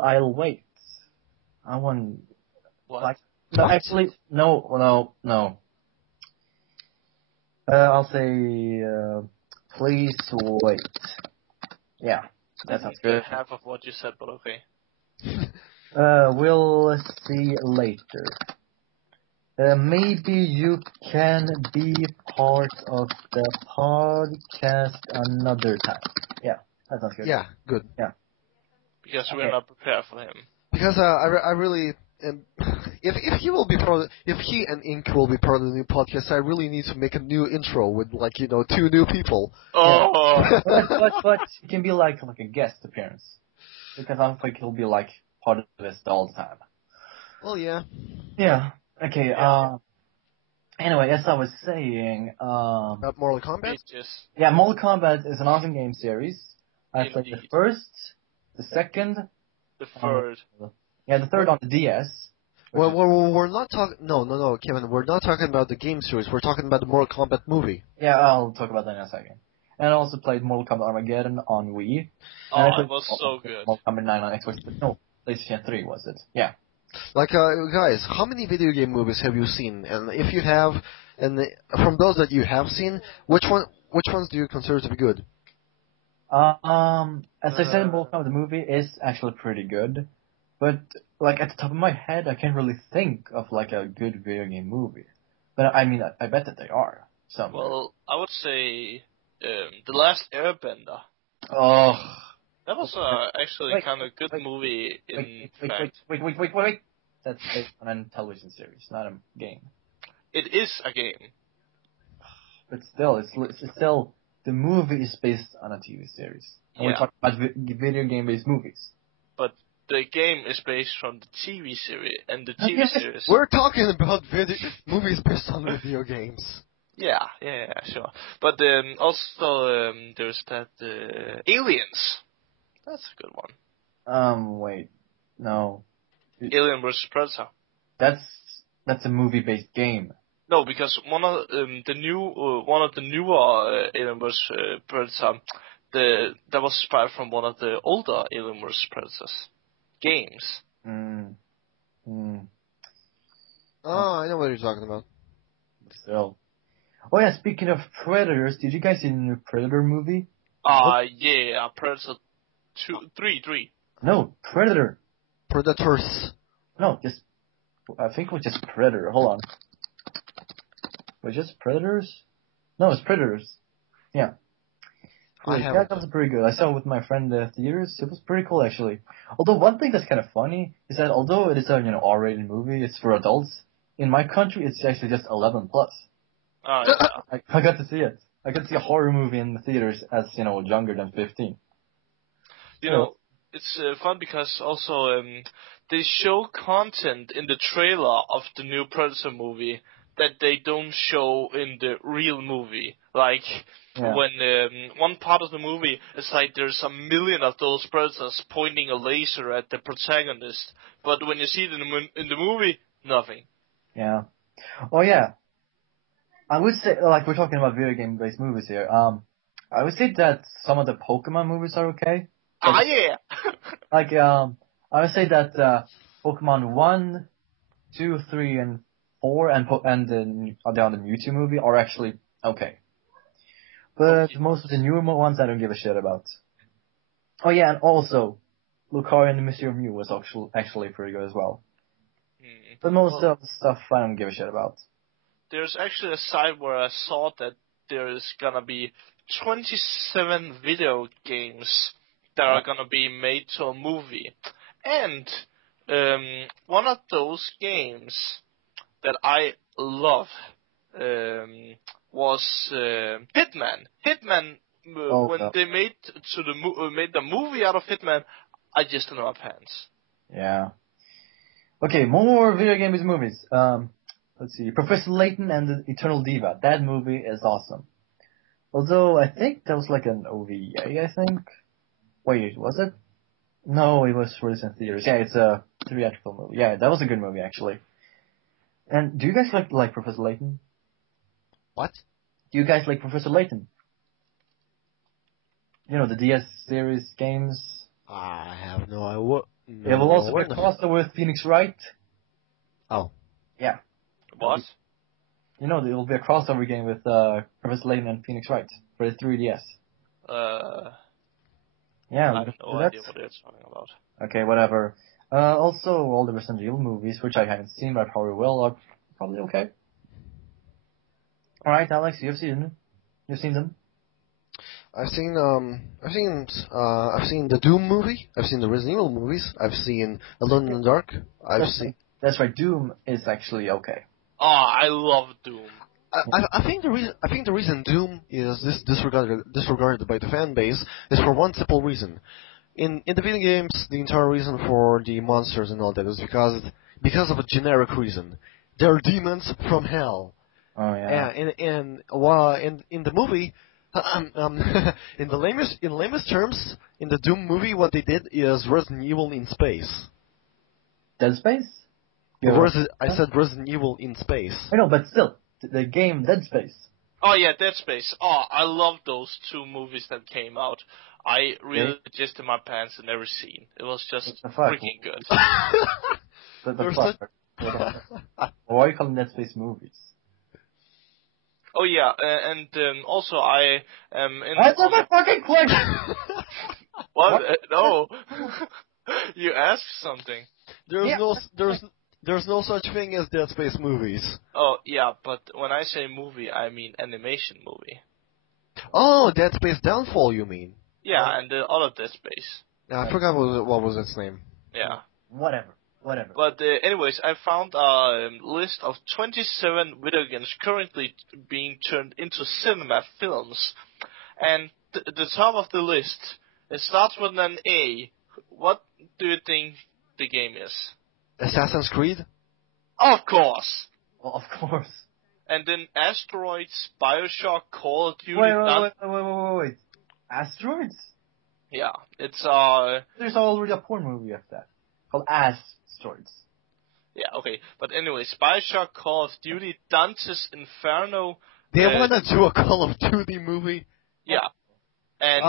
I'll wait. I want, What? no, What? actually, no. I'll say, please wait. Yeah, that sounds good. Half of what you said, but okay. We'll see later. Maybe you can be part of the podcast another time. Yeah, that sounds good. Yeah, good. Yeah. Because we're not prepared for him. Because I really... if he and Ink will be part of the new podcast, I really need to make a new intro with 2 new people. Oh! but it can be like a guest appearance. Because I don't think he'll be part of this all the time. Well, yeah. Yeah. Okay, anyway, as I was saying, About Mortal Kombat? yeah, Mortal Kombat is an awesome game series. I played the first, the second, the third. The third on the DS. Well, we're not talking... No, Kevin, we're not talking about the game series. We're talking about the Mortal Kombat movie. Yeah, I'll talk about that in a second. And I also played Mortal Kombat Armageddon on Wii. Oh, it was so good. Mortal Kombat 9 on Xbox, but no, PlayStation 3 was it? Yeah. Guys, how many video game movies have you seen? And if you have, and from those that you have seen, which ones do you consider to be good? As I said, Mortal Kombat the movie is actually pretty good, but at the top of my head, I can't really think of a good video game movie. But I mean, I bet that they are somewhere. Well, I would say The Last Airbender. Oh. That was actually kind of good movie in fact. Wait. That's based on a television series, not a game. It is a game. But still, it's still, the movie is based on a TV series. And we're talking about video game-based movies. But the game is based from the TV series, and the TV series... We're talking about movies based on video games. Yeah, sure. But also, there's that Aliens. That's a good one. Wait. No. Alien vs. Predator. That's a movie-based game. No, because one of the newer Alien vs. Predator, that was inspired from one of the older Alien vs. Predators games. Oh, I know what you're talking about. Still. Oh yeah, speaking of Predators, did you guys see the new Predator movie? Yeah, Predator 3. No, Predator. Predators. No, I think it was just Predator. Hold on. Was it just Predators? No, it's Predators. Yeah. That was pretty good. I saw it with my friend at the theaters. It was pretty cool, actually. Although one thing that's kind of funny is that although it is a R-rated movie, it's for adults. In my country, it's actually just 11+. Oh, yeah. I got to see it. I got to see a horror movie in the theaters as younger than 15. It's fun because also they show content in the trailer of the new Predator movie that they don't show in the real movie. Like when one part of the movie is there's a million of those predators pointing a laser at the protagonist, but when you see it in the movie, nothing. Yeah. Oh yeah. I would say, like, we're talking about video game based movies here. I would say that some of the Pokemon movies are okay. Yeah. Like, I would say that Pokemon 1, 2, 3, and 4, and the other Mewtwo movie are actually okay. But most of the newer ones I don't give a shit about. Oh yeah, and also, Lucario and the Mystery of Mew was actually pretty good as well. But most of the stuff I don't give a shit about. There's actually a site where I saw that there's gonna be 27 video games that are gonna be made to a movie. And one of those games that I love was Hitman. Hitman, when they made the movie out of Hitman, I just don't know my pants. Yeah. Okay, more video games movies. Let's see, Professor Layton and the Eternal Diva. That movie is awesome. Although I think that was like an OVA, I think. Wait, was it? No, it was released in theaters. Yeah, it's a theatrical movie. Yeah, that was a good movie actually. And do you guys like Professor Layton? What? Do you guys like Professor Layton? You know, the DS series games. I have no idea. It will also be a crossover with Phoenix Wright. Oh. Yeah. What? You know, there will be a crossover game with Professor Layton and Phoenix Wright for the 3DS. Yeah, I have no idea what it's talking about. Okay, whatever. Also, all the Resident Evil movies, which I haven't seen, but I probably will, are probably okay. Alright, Alex, you've seen them? You've seen them? I've seen the Doom movie. I've seen the Resident Evil movies. I've seen Alone in the Dark. That's right. Doom is actually okay. Oh, I love Doom. I think the reason Doom is disregarded by the fan base is for one simple reason. In the video games, the entire reason for the monsters and all that is because of a generic reason. They're demons from hell. Oh yeah. In the movie, in lamest terms, in the Doom movie, what they did is Resident Evil in space. Dead Space? I said Resident Evil in space. I know, but still, the game Dead Space. Oh yeah, Dead Space. Oh, I love those two movies that came out. I really just in my pants in every scene. It was just freaking good. Why are you calling Dead Space movies? Oh yeah, and also I am in. Answer my fucking question. What? No. You asked something. There's no such thing as Dead Space movies. Oh yeah, but when I say movie, I mean animation movie. Oh, Dead Space Downfall, you mean? Yeah, and the other Dead Space. Yeah, I forgot what was its name. Yeah. Whatever. But anyways, I found a list of 27 video games currently being turned into cinema films, and the top of the list, it starts with an A. What do you think the game is? Assassin's Creed? Of course. Well, of course. And then Asteroids, BioShock, Call of Duty. Wait. Asteroids? Yeah, it's There's already a porn movie of that called Asteroids. Yeah, okay. But anyways, BioShock, Call of Duty, Dante's Inferno. They want to do a Call of Duty movie? Yeah. And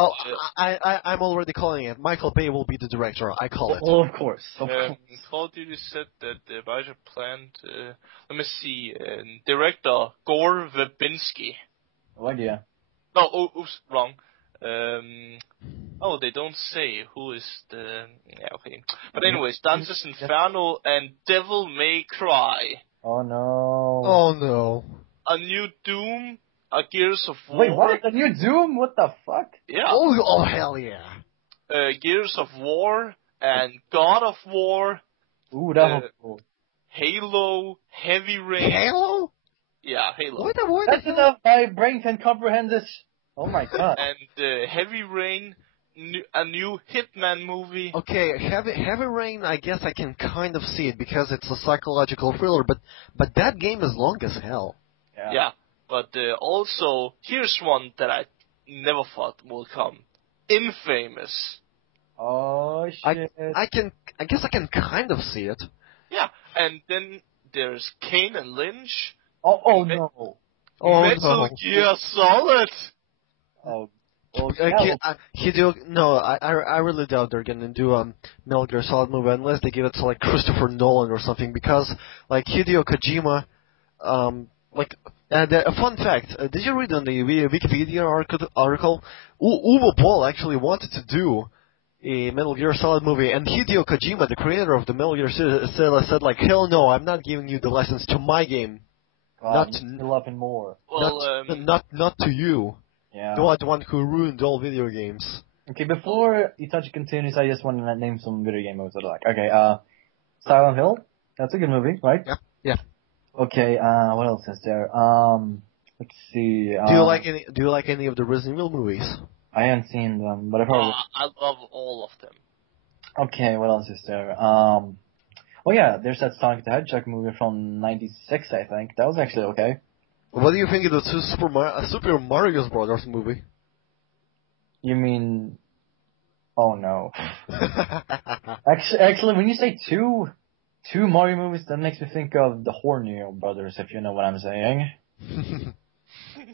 I'm already calling it. Michael Bay will be the director. I call it. Oh, of course. Call of Duty said that BioShock planned. Let me see. Director Gore Verbinski. No idea. No, oops, wrong. They don't say who is the. Yeah, okay. But anyways, Dante's Inferno and Devil May Cry. Oh no. Oh no. A new Doom. A Gears of War. Wait, what? A new Doom? What the fuck? Yeah. Oh hell yeah. Gears of War and God of War. Ooh, that was cool. Halo, Heavy Rain. Halo? Yeah, Halo. What That's enough. My brain can comprehend this. Oh my god. And Heavy Rain, a new Hitman movie. Okay, Heavy Rain, I guess I can kind of see it because it's a psychological thriller, but that game is long as hell. Yeah. But also, here's one that I never thought would come. Infamous. Oh shit. I guess I can kind of see it. Yeah, and then there's Kane and Lynch. Oh no. Oh Metal no. Gear Solid. Oh. No, I really doubt they're gonna do a Metal Gear Solid movie unless they give it to like Christopher Nolan or something, because like Hideo Kojima, a fun fact, did you read on the Wikipedia article? Uwe Boll actually wanted to do a Metal Gear Solid movie, and Hideo Kojima, the creator of the Metal Gear series, said like, hell no, I'm not giving you the license to my game. God, love and more. Well, not to you. Yeah. The one who ruined all video games. Okay, before Itachi continues, I just want to name some video game movies that I like. Okay, Silent Hill. That's a good movie, right? Yeah. Okay, what else is there? Let's see. Do you like any of the Resident Evil movies? I haven't seen them, but I probably. I love all of them. Okay, what else is there? Oh yeah, there's that Sonic the Hedgehog movie from '96, I think. That was actually okay. What do you think of the Super Mario Brothers movie? You mean? Oh no. Actually, when you say two Mario movies, that makes me think of the Hornio brothers, if you know what I'm saying.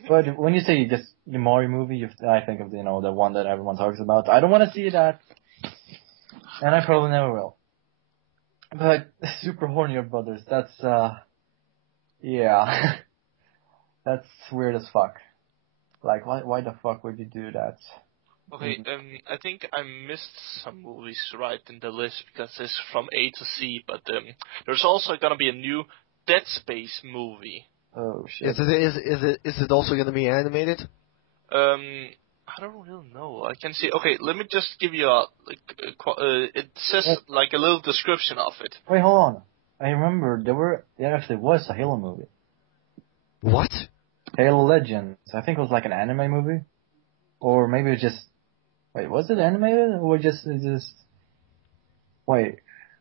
But when you say just the Mario movie, I think of the one that everyone talks about. I don't want to see that, and I probably never will. But Super Hornio brothers, that's yeah, that's weird as fuck. Like, why the fuck would you do that? Okay, I think I missed some movies right in the list because it's from A to C, but there's also gonna be a new Dead Space movie. Oh shit! Is it also gonna be animated? I don't really know. I can see. Okay, let me just give you it says like a little description of it. Wait, hold on. I remember there actually was a Halo movie. What? Halo Legends. I think it was like an anime movie, or maybe it just. Wait, was it animated or just? Wait,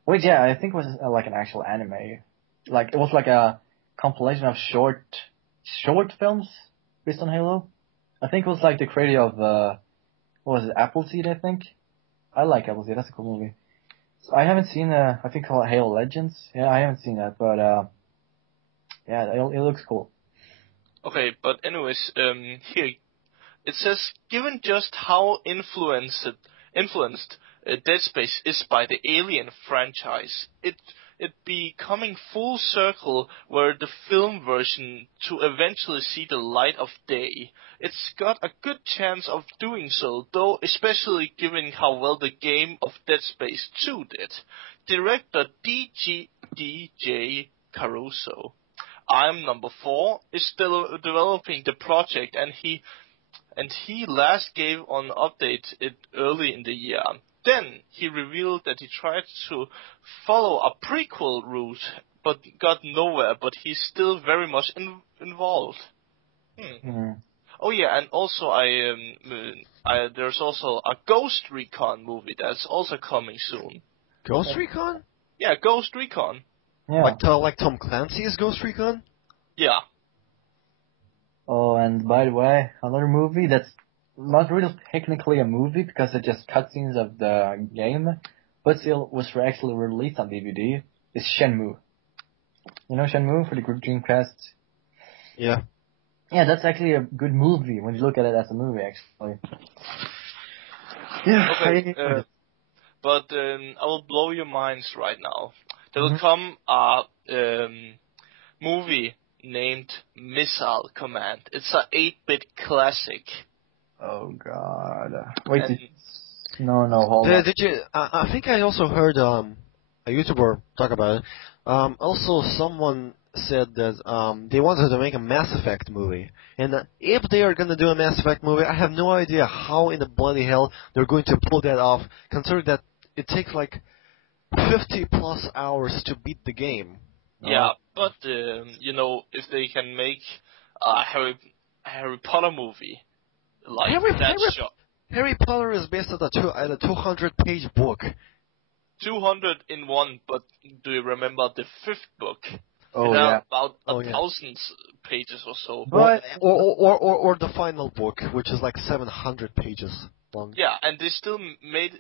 yeah, I think it was like an actual anime. Like it was like a compilation of short films based on Halo. I think it was like the creator of what was it, Appleseed? I think. I like Appleseed. That's a cool movie. So I haven't seen I think called Halo Legends. Yeah, I haven't seen that, but yeah, it looks cool. Okay, but anyways, here it says, given just how influenced Dead Space is by the Alien franchise, it be coming full circle where the film version to eventually see the light of day. It's got a good chance of doing so, though, especially given how well the game of Dead Space 2 did. Director DJ Caruso, I'm Number 4, is still developing the project, and he last gave an update early in the year. Then he revealed that he tried to follow a prequel route, but got nowhere. But he's still very much involved. Oh yeah, and also there's also a Ghost Recon movie that's also coming soon. Ghost Recon? Yeah, Ghost Recon. Yeah. Like Tom Clancy's Ghost Recon? Yeah. Oh, and by the way, another movie that's not really technically a movie because it's just cutscenes of the game, but still was actually released on DVD, is Shenmue. You know Shenmue for the group Dreamcast? Yeah. Yeah, that's actually a good movie when you look at it as a movie, actually. Yeah. Okay, but I will blow your minds right now. There will come a movie named Missile Command. It's a 8-bit classic. Oh God! Wait, no, hold on. Did you? I think I also heard a YouTuber talk about it. Also, someone said that they wanted to make a Mass Effect movie, and if they are going to do a Mass Effect movie, I have no idea how in the bloody hell they're going to pull that off, considering that it takes like 50 plus hours to beat the game. Yeah, but if they can make a Harry Potter movie like Harry Potter is based on a 200-page book. 200 in one, but do you remember the 5th book? Oh yeah, about 1,000 pages or so. But or the final book, which is like 700 pages long. Yeah, and they still made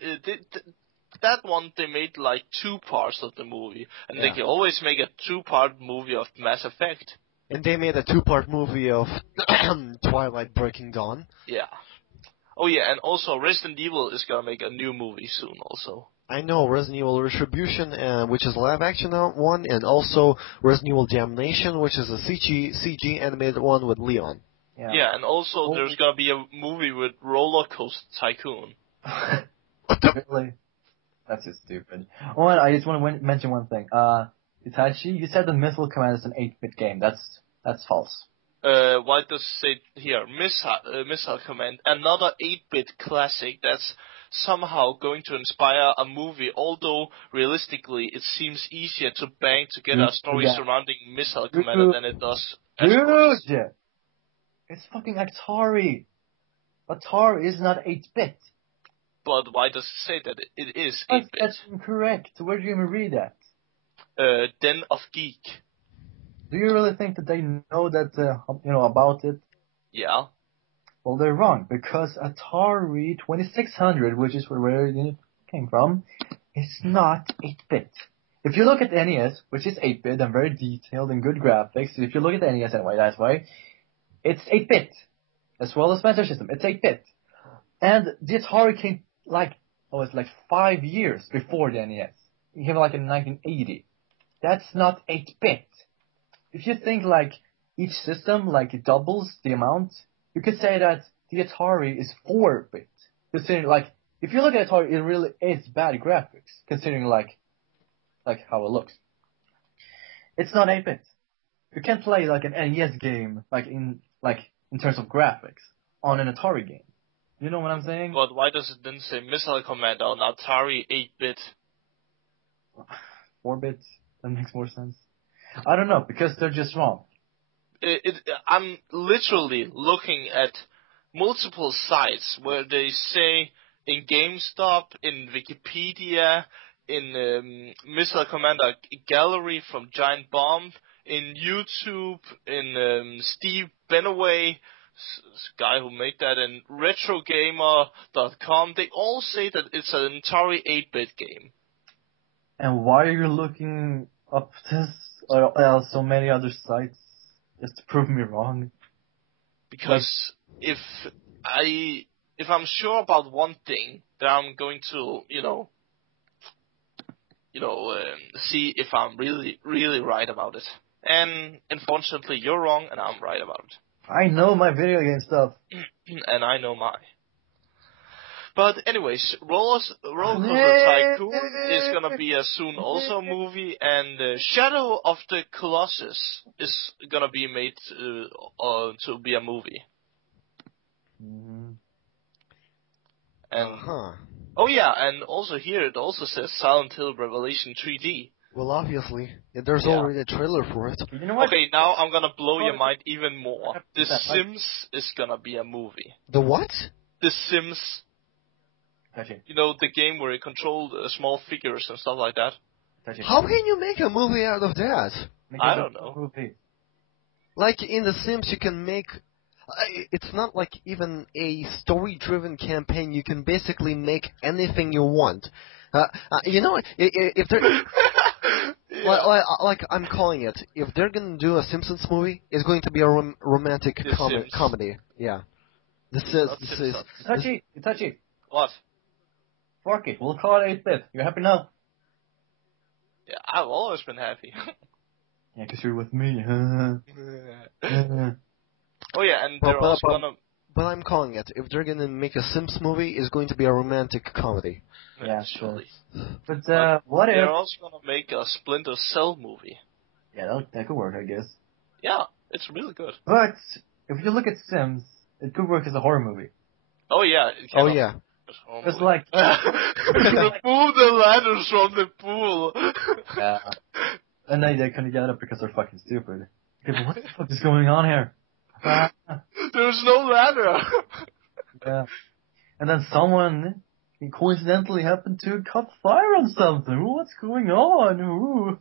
that one they made like 2 parts of the movie, and they Yeah. can always make a 2-part movie of Mass Effect. And they made a 2-part movie of Twilight Breaking Dawn. Yeah. Oh yeah, and also Resident Evil is gonna make a new movie soon also. I know Resident Evil Retribution, which is a live-action one, and also Resident Evil Damnation, which is a CG animated one with Leon. Yeah, and also there's gonna be a movie with Roller Coaster Tycoon. Really? That's just stupid. Oh, and I just want to mention one thing. Itachi, you said the Missile Command is an 8-bit game. That's false. Why does it say here, Missile Command, another 8-bit classic that's somehow going to inspire a movie, although realistically it seems easier to bang together a story surrounding Missile Commander than it does Asteroids. Dude! It's fucking Atari! Atari is not 8-bit. But why does it say that it is 8-bit? That's incorrect. Where do you even read that? Den of Geek. Do you really think that they know that, about it? Yeah. Well, they're wrong, because Atari 2600, which is where it came from, is not 8-bit. If you look at the NES, which is 8-bit and very detailed and good graphics, if you look at the NES anyway, that's why, it's 8-bit. As well as Master System, it's 8-bit. And the Atari came like 5 years before the NES. It came like in 1980. That's not 8-bit. If you think like each system like doubles the amount, you could say that the Atari is 4-bit. Considering like, if you look at Atari, it really is bad graphics, considering like how it looks. It's not 8-bit. You can't play like an NES game in terms of graphics on an Atari game. You know what I'm saying? But why does it then say Missile Commander on Atari 8-bit? 4-bit? That makes more sense. I don't know, because they're just wrong. I'm literally looking at multiple sites where they say in GameStop, in Wikipedia, in Missile Commander Gallery from Giant Bomb, in YouTube, in Steve Benaway, guy who made that, and RetroGamer.com. They all say that it's an Atari 8-bit game. And why are you looking up this or so many other sites just to prove me wrong? Because if I'm sure about one thing, then I'm going to see if I'm really really right about it. And unfortunately, you're wrong, and I'm right about it. I know my video game stuff. And I know mine. But anyways, Roller Coaster Tycoon is gonna be a soon also movie, and Shadow of the Colossus is gonna be made to be a movie. Mm-hmm. And oh yeah, and also here it also says Silent Hill Revelation 3D. Well, obviously, there's already a trailer for it. You know what? Okay, now I'm gonna blow your mind even more. The Sims is gonna be a movie. The what? The Sims. You know, the game where you control small figures and stuff like that. How can you make a movie out of that? I don't know. Like in The Sims, you can make... it's not like even a story-driven campaign. You can basically make anything you want. If they're... like I'm calling it, if they're going to do a Simpsons movie, it's going to be a romantic comedy. Yeah. This is... Itachi. What? Fuck it, we'll call it 8-bit. You happy now? Yeah, I've always been happy. Yeah, because you're with me. Oh yeah, and they're also gonna... But I'm calling it. If they're gonna make a Sims movie, it's going to be a romantic comedy. Yeah, surely. But what if... They're also gonna make a Splinter Cell movie. Yeah, that could work, I guess. Yeah, it's really good. But if you look at Sims, it could work as a horror movie. Oh yeah. Oh yeah. It's like... Remove the ladders from the pool. Yeah. And they couldn't get up because they're fucking stupid. Because what the fuck is going on here? There's no ladder. Yeah. And then someone coincidentally happened to cut fire on something. Ooh, what's going on? Ooh.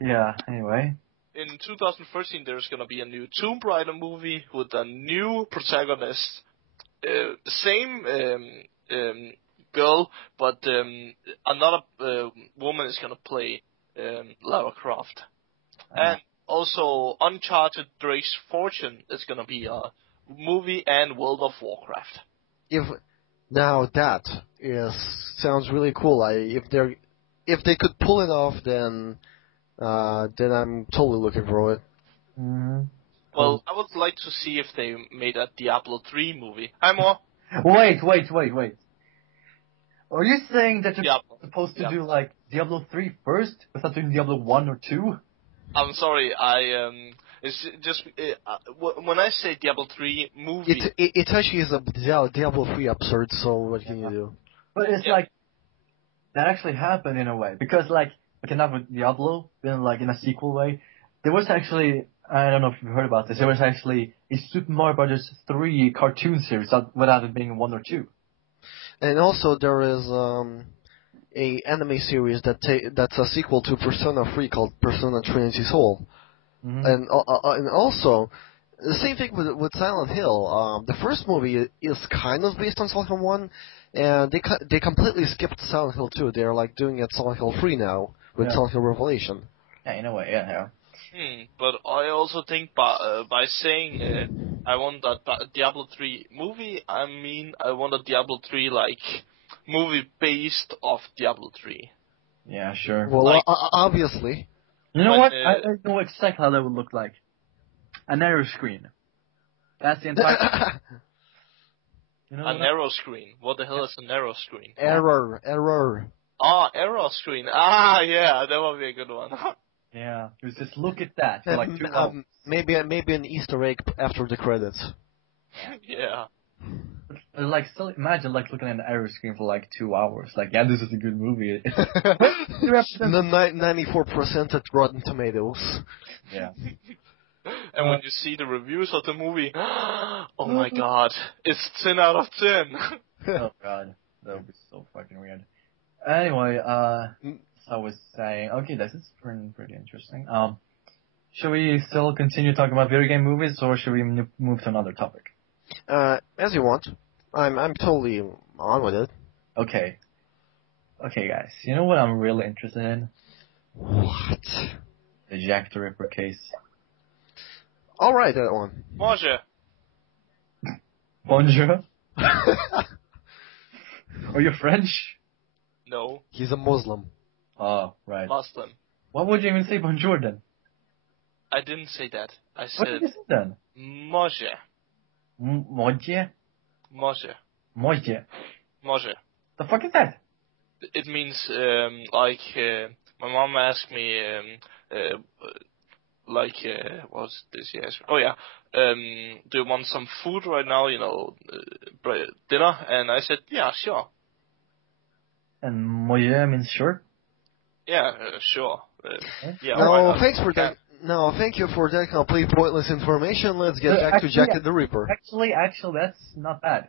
Yeah, anyway. In 2013, there's gonna be a new Tomb Raider movie with a new protagonist. Same girl, but another woman is gonna play Lara Croft. And also, Uncharted Drake's Fortune is gonna be a movie and World of Warcraft. Now that sounds really cool. If they could pull it off, then I'm totally looking for it. Mm-hmm. Well, I would like to see if they made a Diablo 3 movie. Hi, Mo. Wait. Are you saying that you're supposed to do like Diablo 3 first, without doing Diablo 1 or 2? I'm sorry, it's just, when I say Diablo 3 movie... It actually is a Diablo 3 absurd, so what can you do? But it's like, that actually happened in a way, because like, okay, not with Diablo, then like in a sequel way, there was actually, I don't know if you've heard about this, there was actually a Super Mario Bros. 3 cartoon series without it being 1 or 2. And also there is a anime series that's a sequel to Persona 3 called Persona Trinity Soul. Mm-hmm. And also, the same thing with Silent Hill. The first movie is kind of based on Silent Hill 1, and they completely skipped Silent Hill 2. They're like doing it Silent Hill 3 now, with Silent Hill Revelation. Yeah, in a way, yeah. But I also think by saying I want a Diablo 3 movie, I mean I want a Diablo 3 like movie based off Diablo 3. Yeah, sure. Well, like, obviously. You know what? I know exactly how that would look like. A narrow screen. That's the entire... a narrow screen. What the hell is a narrow screen? Error. Ah, error screen. Ah, yeah, that would be a good one. Yeah, just look at that for like 2 hours. Maybe an Easter egg after the credits. Yeah. Like, still imagine like looking at an error screen for like 2 hours. Like, yeah, this is a good movie. 94% at Rotten Tomatoes. Yeah. And when you see the reviews of the movie, oh my god, it's 10 out of 10. Oh god, that would be so fucking weird. Anyway, I was saying, okay, this is pretty interesting. Should we still continue talking about video game movies, or should we move to another topic? As you want. I'm totally on with it. Okay, guys. You know what I'm really interested in? What? The Jack the Ripper case. All right, that one. Bonjour. Bonjour. Are you French? No. He's a Muslim. Oh, right. Muslim. Why would you even say bonjour then? I didn't say that. I said... What did you say then? Bonjour. Bonjour? Bonjour. Bonjour. The fuck is that? It means, my mom asked me, what's this? Yes. Oh yeah. Do you want some food right now? You know, dinner? And I said, yeah, sure. And moje means sure? Yeah, sure. Yeah. No, thanks for that. No, thank you for that complete pointless information. Let's get back to Jack the Ripper. Actually, that's not bad.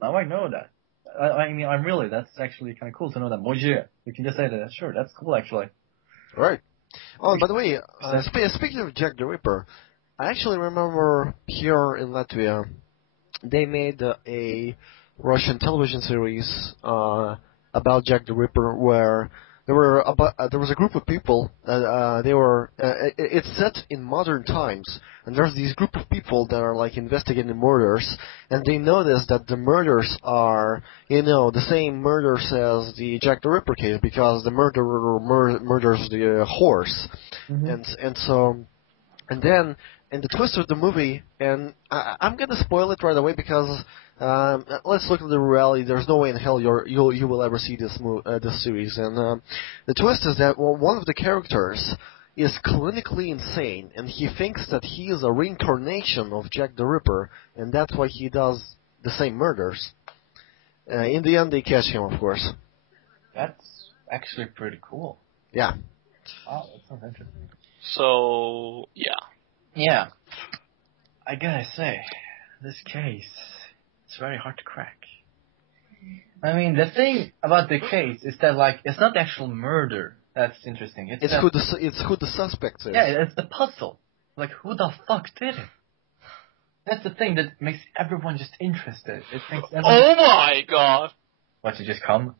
Now I know that. I mean, that's actually kind of cool to know that. Moje. You can just say that. Sure, that's cool actually. Right. Oh, by the way, speaking of Jack the Ripper, I actually remember here in Latvia, they made a Russian television series about Jack the Ripper, where there was a group of people. It's set in modern times, and there's these group of people that are like investigating murders, and they notice that the murders are, the same murders as the Jack the Ripper case, because the murderer murders the horse, and then the twist of the movie, and I'm gonna spoil it right away because. Let's look at the reality. There's no way in hell you will ever see this series. And the twist is that one of the characters is clinically insane, and he thinks that he is a reincarnation of Jack the Ripper, and that's why he does the same murders. In the end, they catch him, of course. That's actually pretty cool. Yeah. Wow, that sounds interesting. So, yeah. Yeah. I gotta say, this case... it's very hard to crack. I mean, the thing about the case is that, like, it's not the actual murder that's interesting. It's who the suspect is. Yeah, it's the puzzle. Like, who the fuck did it? That's the thing that makes everyone just interested. It makes everyone... Oh my god! What, you just come?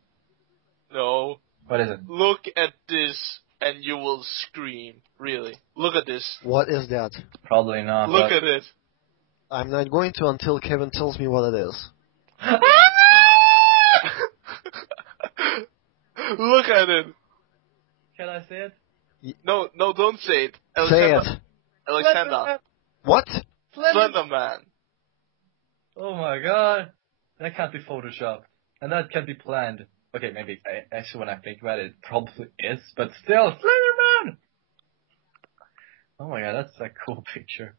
No. What is it? Look at this and you will scream. Really. Look at this. What is that? Probably not. Look at it. I'm not going to until Kevin tells me what it is. Look at it. Can I say it? No, don't say it. Say it. Alexander. What? Slenderman. Oh my god. That can't be photoshopped. And that can't be planned. Okay, maybe, actually when I think about it, it probably is, but still, Slenderman! Oh my god, that's a cool picture.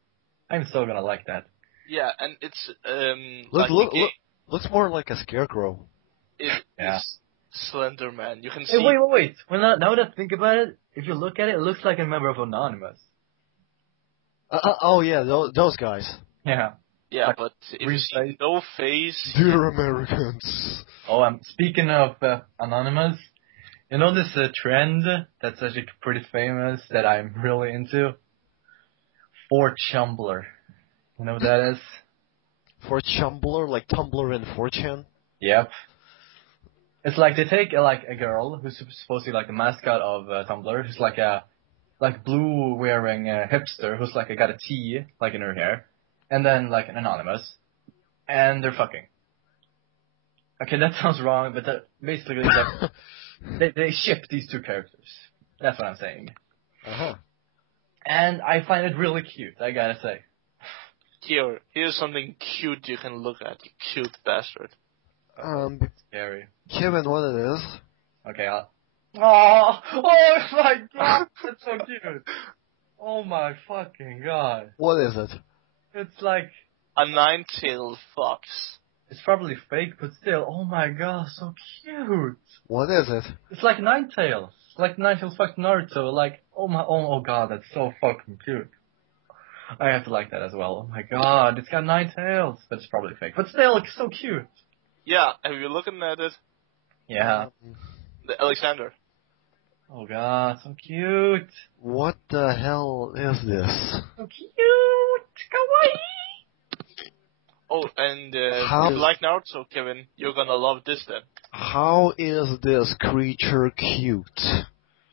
I'm so gonna like that. Yeah, and it's, looks more like a scarecrow. It Yeah. is Slenderman. You can Hey, see... wait. Well, now that I think about it, if you look at it, it looks like a member of Anonymous. Oh yeah, those guys. Yeah. Yeah, Like, but if you green see face. no face... Dear Americans. Oh, speaking of Anonymous, you know this trend that's actually pretty famous that I'm really into? 4Chumbler. You know what that is? For Tumblr, like Tumblr and 4chan? Yep. It's like they take like a girl who's supposed to be like the mascot of Tumblr, who's like a blue wearing hipster who's like got a T like in her hair, and then like an anonymous, and they're fucking. Okay, that sounds wrong, but basically they ship these two characters. That's what I'm saying. Uh-huh. And I find it really cute, I gotta say. Here's something cute you can look at, you cute bastard. Scary. Kevin, what it is? Okay, Oh my god, that's so cute. Oh my fucking god. What is it? It's like... A nine-tailed fox. It's probably fake, but still, oh my god, so cute. What is it? It's like Ninetales. Like Ninetales fucking Naruto, like, oh god, that's so fucking cute. I have to like that as well. Oh my god, it's got 9 tails, but it's probably fake. But still, it's so cute. Yeah, have you looking at it? Yeah. The Alexander. Oh god, so cute. What the hell is this? So cute. Kawaii. Oh, and if How- you like Naruto, Kevin, you're gonna love this then. How is this creature cute?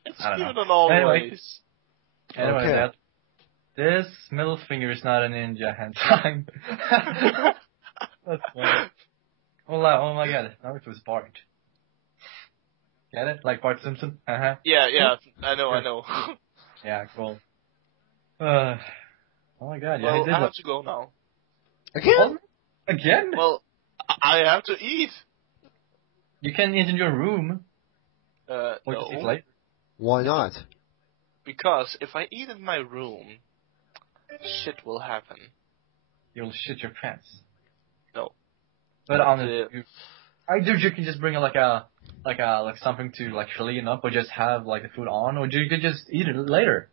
It's I don't cute know. in all Anyway. ways. Anyway, Okay. this middle finger is not a ninja hentai. That's funny. Oh my god, Naruto's Bart. Get it? Like Bart Simpson? Uh-huh. Yeah, I know. Yeah, cool. Oh my god, yeah, Well, he did I have look... to go now. Again? Again? Well, I have to eat. You can eat in your room. Or just eat No. later. Why not? Because if I eat in my room, shit will happen. You'll shit your pants. No. But honestly, Uh, you can just bring like something to like clean up, or just have like the food on, or you could just eat it later.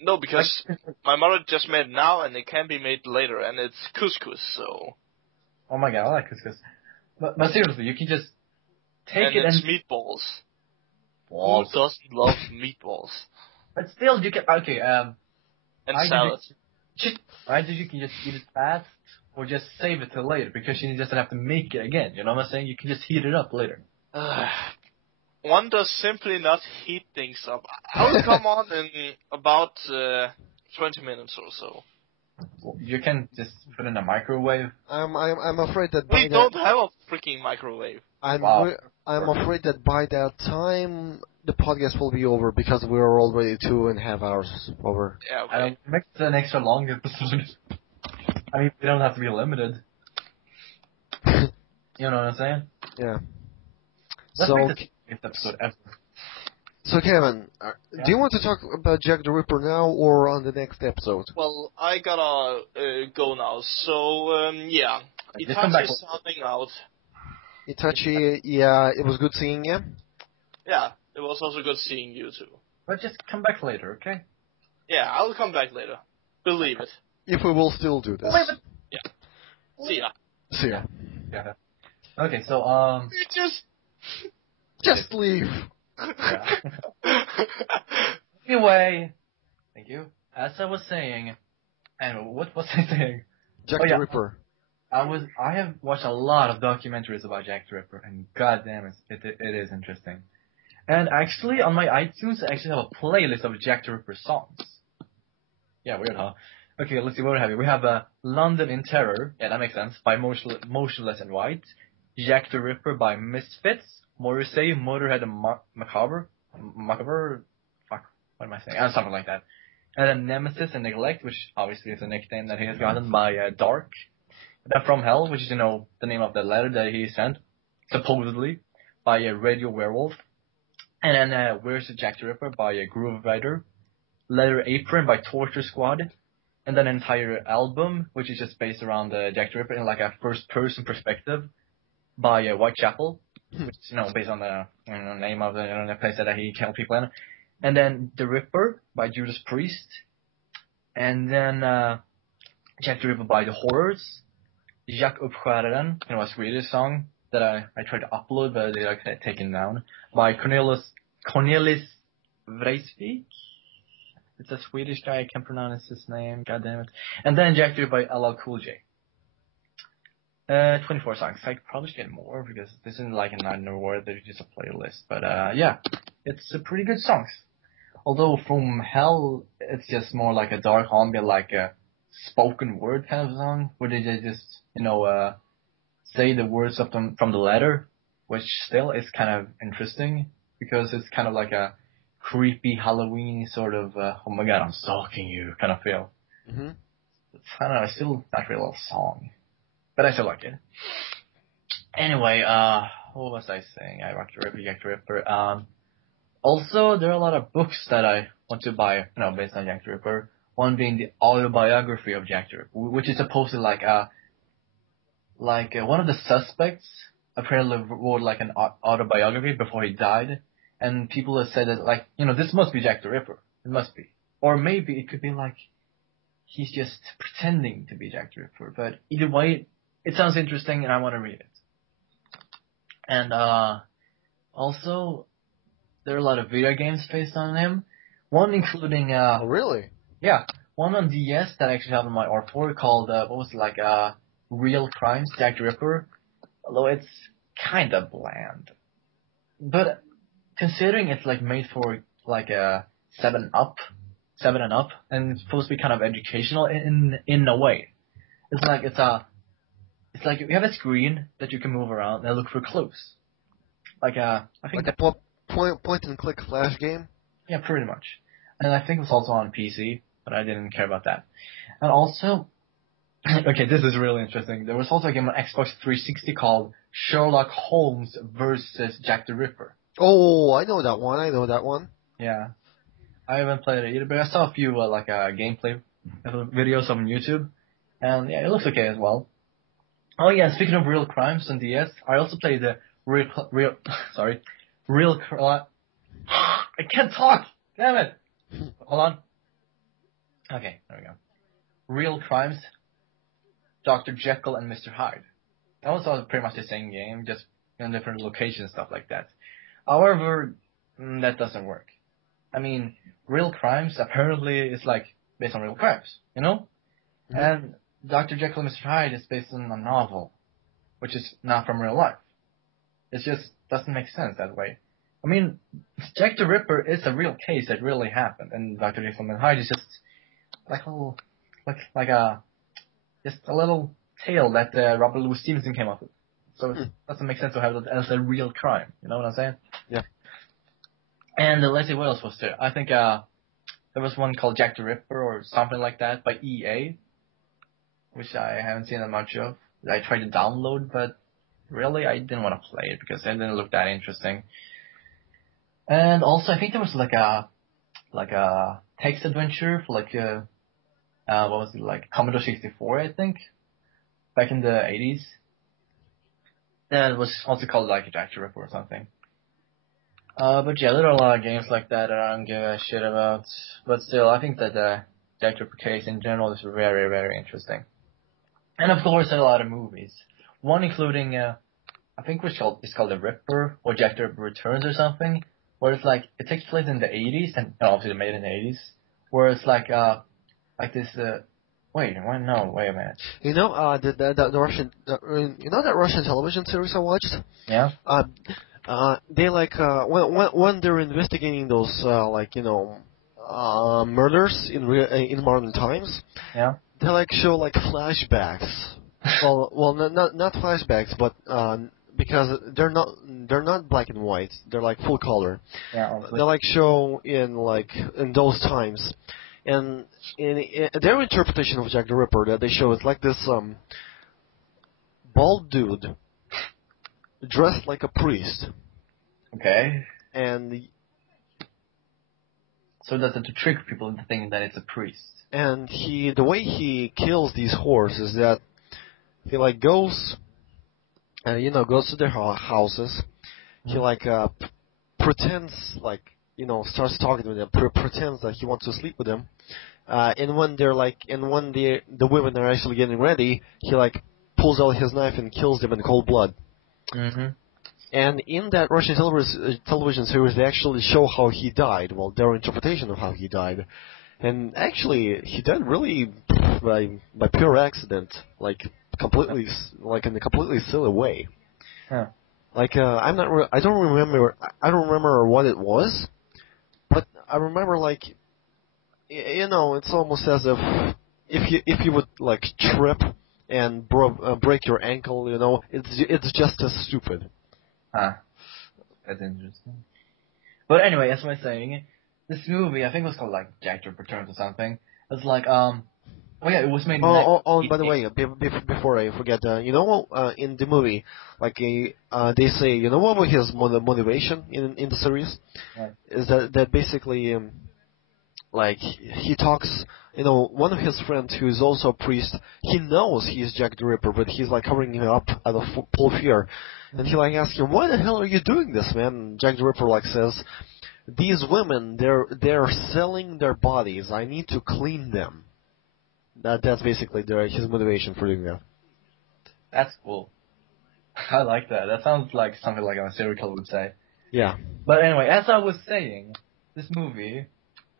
No, because my mother just made it now, and it can be made later, and it's couscous, so... Oh my god, I like couscous. But seriously, you can just take and it it's and... meatballs. Balls. Who doesn't love meatballs? But still, you can... Okay, And salad. Either you can just eat it fast, or just save it till later, because you just don't have to make it again, you know what I'm saying? You can just heat it up later. One does simply not heat things up. I will come on in about 20 minutes or so. You can just put it in a microwave. I'm afraid that by We don't have a freaking microwave. I'm Wow. I'm afraid that by that time the podcast will be over because we're already 2.5 hours over. Yeah, okay. I don't make it an extra long episode. I mean, we don't have to be limited. You know what I'm saying? Yeah. Let's So, make this the biggest episode ever. so Kevin, Yeah. do you want to talk about Jack the Ripper now or on the next episode? Well, I gotta go now, so, yeah. Just come back. Itachi is sounding out. Itachi, yeah, it was good seeing you. Yeah, it was also good seeing you too. But just come back later, okay? Yeah, I'll come back later. Believe it. If we will still do this. Wait, but... See ya. See ya. Yeah. Okay, so, Just leave. yeah. Anyway, thank you. As I was saying, and what was I saying? Jack Oh, the yeah. Ripper. I have watched a lot of documentaries about Jack the Ripper, and goddamn, it is interesting. And actually, on my iTunes, I actually have a playlist of Jack the Ripper songs. Yeah, weird, huh? Okay, let's see what we have here. We have London in Terror. Yeah, that makes sense. By Motionless in White. Jack the Ripper by Misfits. Morrissey, Motorhead and Macabre. Fuck, what am I saying? Something like that. And then Nemesis and Neglect, which obviously is a nickname that he has gotten by Dark. And then From Hell, which is, the name of the letter that he sent, supposedly, by Radio Werewolf. And then Where's the Jack the Ripper by Groove Rider. Leather Apron by Torture Squad. And then an entire album, which is just based around Jack the Ripper in like a first-person perspective by Whitechapel, which is, based on the name of the place that he killed people in. And then The Ripper by Judas Priest. And then Jack the Ripper by The Horrors. Jack Uppskäraren, a Swedish song that I tried to upload, but they are taken down. By Cornelis Vreeswijk. It's a Swedish guy, I can't pronounce his name, god damn it. And then Jack the Ripper by LL Cool J. 24 songs. I probably should get more because this isn't like an another word, there's just a playlist. But yeah, it's a pretty good songs. Although From Hell, it's just more like a dark ambient, like a spoken word kind of song, where they just, say the words of them from the letter, which still is kind of interesting because it's kind of like a creepy Halloween sort of, oh my god, I'm stalking you kind of feel. Mm-hmm. It's, I don't know, it's still not really a song. But I still like it. Anyway, what was I saying? I watched Jack the Ripper. Also, there are a lot of books that I want to buy, based on Jack the Ripper. One being the autobiography of Jack the Ripper, which is supposedly like one of the suspects apparently wrote like an autobiography before he died. And people have said that, this must be Jack the Ripper. It must be. Or maybe it could be like, he's just pretending to be Jack the Ripper. But either way, it sounds interesting and I want to read it. And, also, there are a lot of video games based on him. One including, Oh, really? Yeah. One on DS that I actually have on my R4 called, Real Crimes, Jack the Ripper. Although it's kinda bland. But, considering it's made for a 7 and up, and it's supposed to be kind of educational in a way. It's like you have a screen that you can move around and look for clues. I think like a point and click flash game. Yeah, pretty much. And I think it was also on PC, but I didn't care about that. And also, okay, this is really interesting. There was also a game on Xbox 360 called Sherlock Holmes versus Jack the Ripper. Oh, I know that one. Yeah. I haven't played it either, but I saw a few gameplay videos on YouTube, and yeah, it looks okay as well. Oh yeah, speaking of Real Crimes on DS, I also played the I can't talk! Damn it! Hold on. Okay, there we go. Real Crimes, Dr. Jekyll and Mr. Hyde. That was all pretty much the same game, just in different locations and stuff like that. However, that doesn't work. I mean, Real Crimes apparently is based on real crimes, Mm-hmm. And Dr. Jekyll and Mr. Hyde is based on a novel, which is not from real life. It just doesn't make sense that way. I mean, Jack the Ripper is a real case that really happened, and Dr. Jekyll and Hyde is just just a little tale that Robert Louis Stevenson came up with. So it doesn't make sense to have it as a real crime. You know what I'm saying? Yeah. And let's see what else was there. I think there was one called Jack the Ripper or something like that by EA, which I haven't seen that much of. I tried to download, but really I didn't want to play it because it didn't look that interesting. And also I think there was a text adventure for what was it, Commodore 64, I think, back in the 80s. That was also called Jack the Ripper or something. But yeah, there are a lot of games like that I don't give a shit about. But still, I think that the Jack the Ripper case in general is very, very interesting. And of course, there are a lot of movies. One including, I think it's called The Ripper, or Jack the Ripper Returns or something, where it's it takes place in the 80s, and obviously made in the 80s, where it's this, Wait, why no? Wait a minute. You know, the Russian, you know that Russian television series I watched? Yeah. They like when they're investigating those murders in modern times. Yeah. They like show like flashbacks. well, not flashbacks, but because they're not black and white. They're like full color. Yeah. Obviously. They like show in those times, and in their interpretation of Jack the Ripper that they show is like this bald dude dressed like a priest. Okay. And so that's to trick people into thinking that it's a priest. And the way he kills these whores is that he like goes to their houses. He like pretends like starts talking to them, pretends that he wants to sleep with them. And when the women are actually getting ready, he like pulls out his knife and kills them in cold blood. Mm-hmm. And in that Russian television series, they actually show how he died. Well, their interpretation of how he died. And actually, he died really by pure accident, like completely, like in a completely silly way. Huh. Like I don't remember what it was, but I remember like, it's almost as if you would like trip and break your ankle, it's just as stupid. That's interesting. But anyway, as I was saying, this movie, I think it was called like Jack the Returns or something. It's like, oh yeah, it was made. By the way, before I forget, in the movie, like they say, what was his motivation in the series? Right. Is that basically, like he talks, one of his friends who is also a priest, he knows he's Jack the Ripper, but he's like covering him up out of full fear. And he like asks him, "Why the hell are you doing this, man?" And Jack the Ripper like says, "These women, they're selling their bodies. I need to clean them." That's basically his motivation for doing that. That's cool. I like that. That sounds like something like a serial killer would say. Yeah. But anyway, as I was saying, this movie,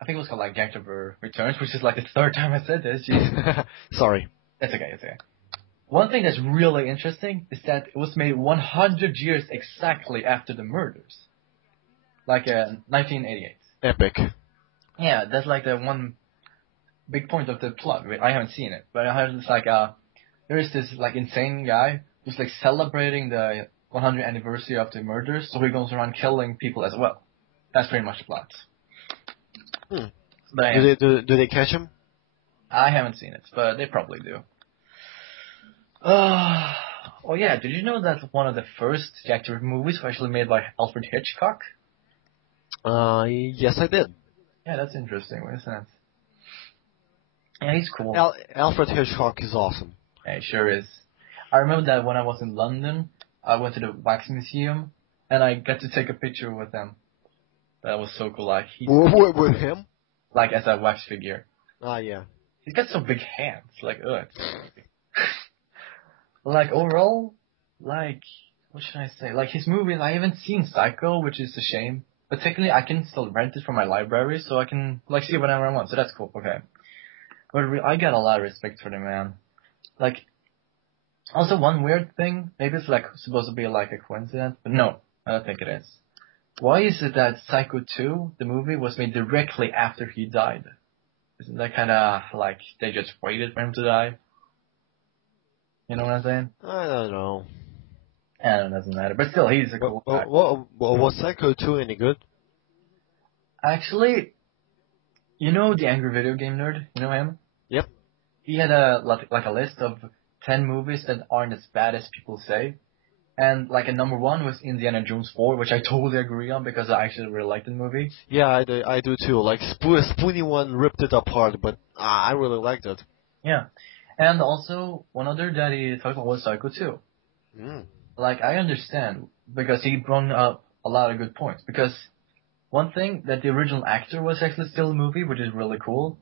I think it was called like Jack the Returns, which is like the third time I said this. Sorry. It's okay. One thing that's really interesting is that it was made 100 years exactly after the murders. Like 1988. Epic. Yeah, that's like the one big point of the plot. I haven't seen it, but I heard it's like there is this like insane guy who's like celebrating the 100th anniversary of the murders, so he goes around killing people as well. That's pretty much the plot. But do they catch him? I haven't seen it, but they probably do. Oh yeah, did you know that one of the first Jack the Ripper movies was actually made by Alfred Hitchcock? Yes, I did. Yeah, that's interesting. What is that? Yeah, he's cool. Alfred Hitchcock is awesome. Yeah, he sure is. I remember that when I was in London, I went to the Wax Museum, and I got to take a picture with him. That was so cool. Like with him? Like as a wax figure. Yeah. He's got so big hands. Like, like overall, like what should I say? Like his movies, I haven't seen Psycho, which is a shame. But technically, I can still rent it from my library, so I can like see it whenever I want. So that's cool. Okay. But I got a lot of respect for the man. Like, also one weird thing, maybe it's like supposed to be like a coincidence, but no, I don't think it is. Why is it that Psycho 2, the movie, was made directly after he died? Isn't that kind of like they just waited for him to die? You know what I'm saying? I don't know. I don't know, it doesn't matter. But still, he's a cool guy. Was Psycho 2 any good? Actually, you know the Angry Video Game Nerd? You know him? Yep. He had a list of 10 movies that aren't as bad as people say. And like a number one was Indiana Jones 4, which I totally agree on because I actually really liked the movie. Yeah, I do too. Like Spoonie one ripped it apart, but I really liked it. Yeah. And also, one other that he talked about was Psycho 2. Like, I understand, because he brought up a lot of good points. Because one thing, that the original actor was actually still in the movie, which is really cool.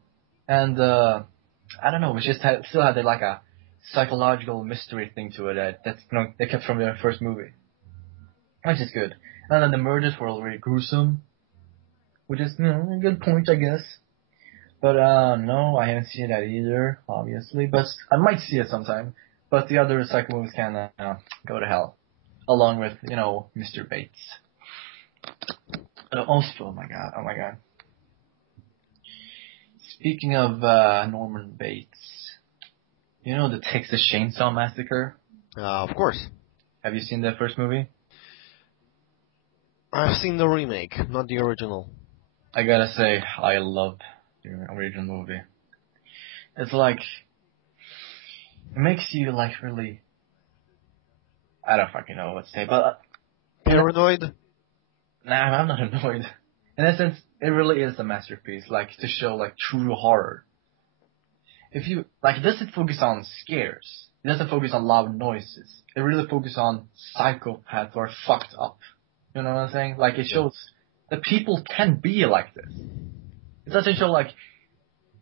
And, I don't know, it just still had like a psychological mystery thing to it that they kept from the first movie. Which is good. And then the murders were already gruesome. Which is, a good point, I guess. But no, I haven't seen that either, obviously. But I might see it sometime. But the other psycho movies can go to hell, along with Mr. Bates. Also, oh my god. Speaking of Norman Bates, you know the Texas Chainsaw Massacre? Of course. Have you seen the first movie? I've seen the remake, not the original. I gotta say, I love the original movie. It's like, it makes you like really, I don't fucking know what to say, but... Paranoid? Nah, I'm not annoyed. In a sense, it really is a masterpiece, like, to show, like, true horror. If you, like, it doesn't focus on scares. It doesn't focus on loud noises. It really focuses on psychopaths who are fucked up. You know what I'm saying? Like, it shows that people can be like this. It doesn't show, like,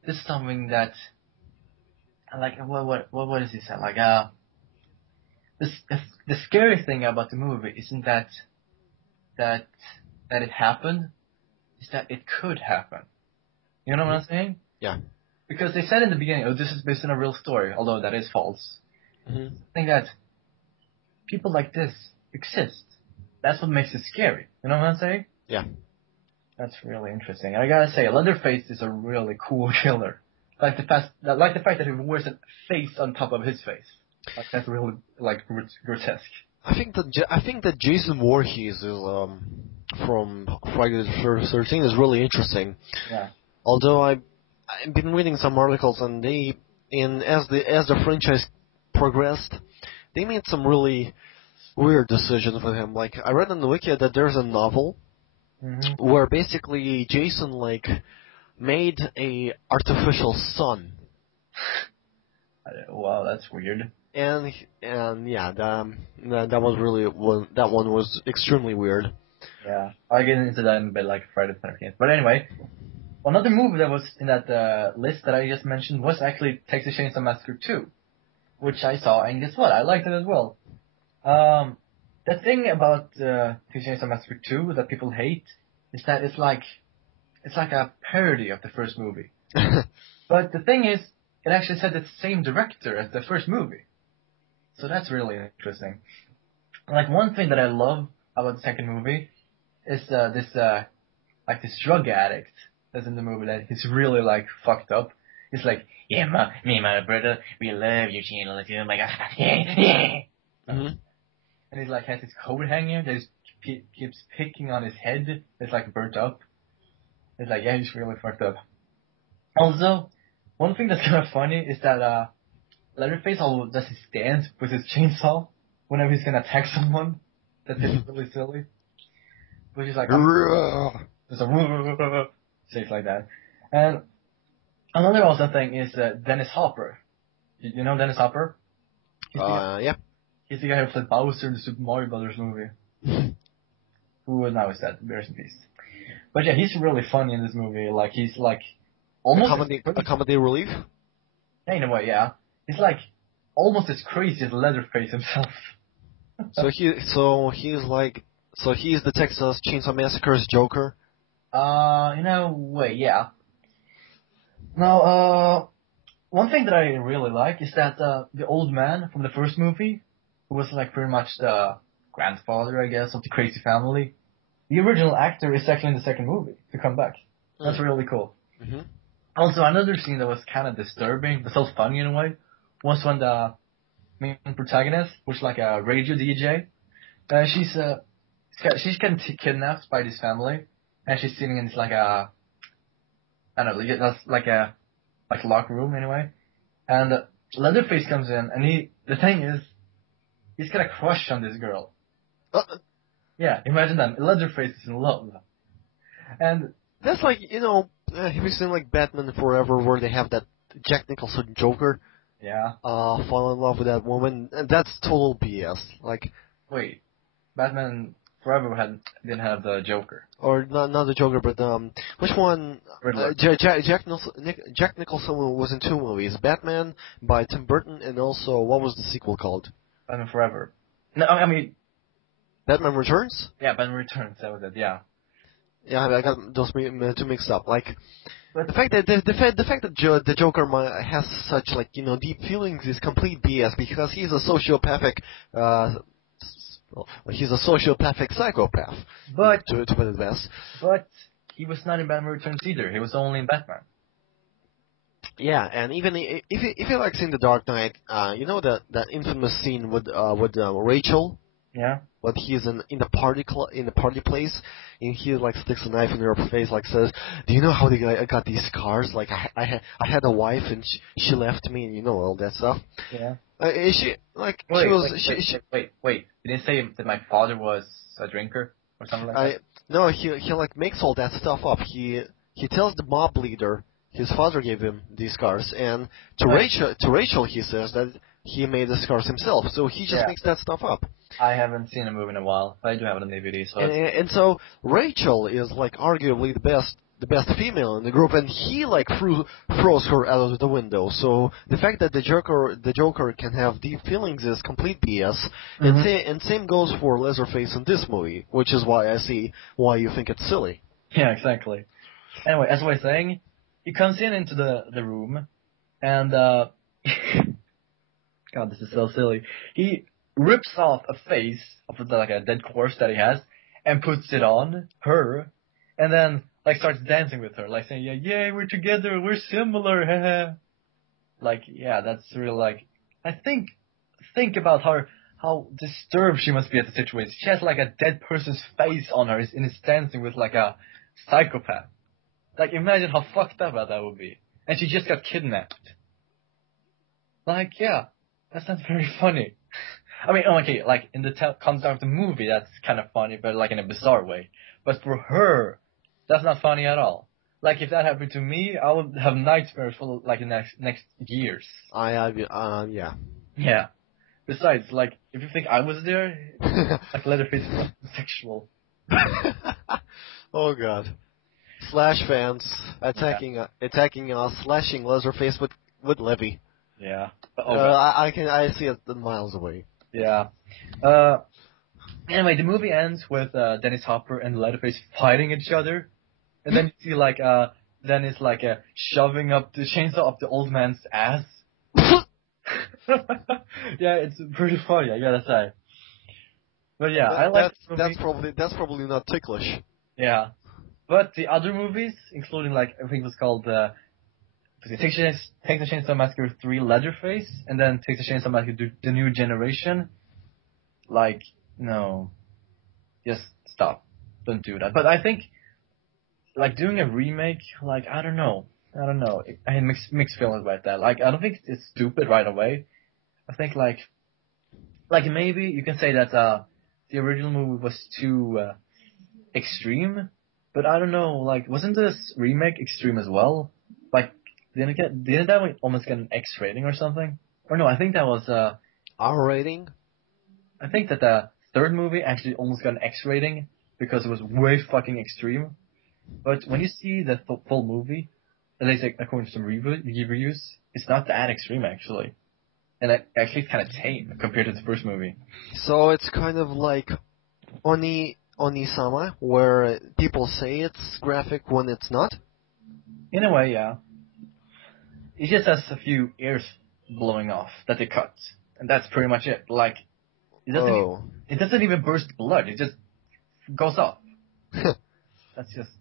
this is something that, like, what does he say? Like, the scary thing about the movie isn't that it happened, is that it could happen. You know what I'm saying? Yeah. Because they said in the beginning, oh, this is based on a real story, although that is false. Mm-hmm. I think that people like this exist. That's what makes it scary. You know what I'm saying? Yeah. That's really interesting. I gotta say, Leatherface is a really cool killer. Like the fact that he wears a face on top of his face. Like, that's really like grotesque. I think that Jason Voorhees is from Friday the 13th is really interesting. Yeah. Although I've been reading some articles and as the franchise progressed, they made some really weird decisions with him. Like I read on the wiki that there's a novel where basically Jason like made a artificial sun. Wow, that's weird. And yeah, that was really that one was extremely weird. Yeah, I'll get into that in a bit, like Friday the 13th. But anyway, another movie that was in that list that I just mentioned was actually Texas Chainsaw Massacre 2, which I saw, and guess what? I liked it as well. The thing about Texas Chainsaw Massacre 2 that people hate is that it's like a parody of the first movie. But the thing is, it actually said the same director as the first movie. So that's really interesting. Like, one thing that I love about the second movie is this drug addict that's in the movie that he's really, like, fucked up. He's like, yeah, me and my brother, we love your channel, oh my god, yeah. Mm-hmm. And he's like, has his coat hanging that keeps picking on his head that's, like, burnt up. It's like, yeah, he's really fucked up. Also, one thing that's kind of funny is that, Leatherface always does his dance with his chainsaw whenever he's gonna attack someone. That's really silly. But he's like, there's a shit like that. And another also thing is Dennis Hopper. You know Dennis Hopper? Yeah. He's the guy who played Bowser in the Super Mario Brothers movie. Who now is dead, rest in peace. But yeah, he's really funny in this movie. Like, he's like almost a comedy relief. Yeah, in a way, yeah. He's like almost as crazy as Leatherface himself. So he's the Texas Chainsaw Massacre's Joker. In a way, yeah. Now, one thing that I really like is that the old man from the first movie, who was like pretty much the grandfather, I guess, of the crazy family, the original actor is actually in the second movie to come back. That's really cool. Mm-hmm. Also, another scene that was kind of disturbing, but still funny in a way, was when the main protagonist was like a radio DJ. She's getting kidnapped by this family, and she's sitting in this like a, I don't know, that's like a locker room anyway. And Leatherface comes in, and the thing is, he's got a crush on this girl. Yeah, imagine that. Leatherface is in love. And that's like, have you seen like Batman Forever where they have that Jack Nicholson Joker? Yeah. Fall in love with that woman, and that's total BS. Like, wait, Batman Forever didn't have the Joker. Or not the Joker, but which one? Jack Nicholson was in two movies: Batman by Tim Burton, and also what was the sequel called? Batman Forever. No, I mean Batman Returns. Yeah, Batman Returns. That was it. Yeah. Yeah, I got those two mixed up. Like But the fact that the Joker has such like deep feelings is complete BS because he's a sociopathic. Well, he's a sociopathic psychopath. but To put it best. but he was not in Batman Returns either. He was only in Batman. Yeah, and even if you like seen The Dark Knight, that infamous scene with Rachel. Yeah. But he's in the party place, and he like sticks a knife in her face, like says, "Do you know how I got these scars? Like I had a wife, and she left me, and all that stuff." Yeah. She like she was Wait. Did he say that my father was a drinker or something like that? No, he like makes all that stuff up. He tells the mob leader his father gave him these scars, and to Rachel he says that he made the scars himself. So he just makes that stuff up. I haven't seen a movie in a while, but I do have it on DVD. So and so Rachel is like arguably the best female in the group, and he like throws her out of the window. So the fact that the Joker can have deep feelings is complete BS. Mm-hmm. And same goes for Leatherface in this movie, which is why I see why you think it's silly. Yeah, exactly. Anyway, as I was saying, he comes into the room, and God, this is so silly. He rips off a face of like a dead corpse that he has, and puts it on her, and then like starts dancing with her, like saying, "Yeah, we're together, we're similar." Like, yeah, that's real. Like, I think about how disturbed she must be at the situation. She has like a dead person's face on her, and is dancing with like a psychopath. Like, imagine how fucked up that would be. And she just got kidnapped. Like, yeah, that sounds very funny. I mean, okay, like, in the context of the movie, that's kind of funny, but like in a bizarre way. But for her, that's not funny at all. Like, if that happened to me, I would have nightmares for like the next years. Yeah. Yeah. Besides, like, if you think I was there, like Leatherface was sexual. Oh god. Slash fans attacking us, slashing Leatherface with Levy. Yeah. I see it miles away. Yeah. Anyway, the movie ends with Dennis Hopper and Leatherface fighting each other, and then you see like Dennis like shoving up the chainsaw up the old man's ass. Yeah, it's pretty funny, I gotta say. But yeah, I like that's probably not ticklish. Yeah, but the other movies, including like I think it was called Take the Chainsaw Massacre 3 Leatherface, and then Take the Chainsaw Massacre The New Generation. Like, no, just stop, don't do that. But I think like doing a remake, like I don't know. I had mixed feelings about that. Like I don't think it's stupid right away. I think like maybe you can say that the original movie was too extreme, but I don't know. Like wasn't this remake extreme as well? Like didn't that one almost get an X rating or something? Or no, I think that was R rating. I think that the third movie actually almost got an X rating because it was way fucking extreme. But when you see the full movie, at least according to some reviews, it's not that extreme actually. And actually it's kind of tame compared to the first movie. So it's kind of like Oni-sama, where people say it's graphic when it's not? In a way, yeah. It just has a few ears blowing off that they cut. And that's pretty much it. Like, it doesn't even burst blood, it just goes off. That's just...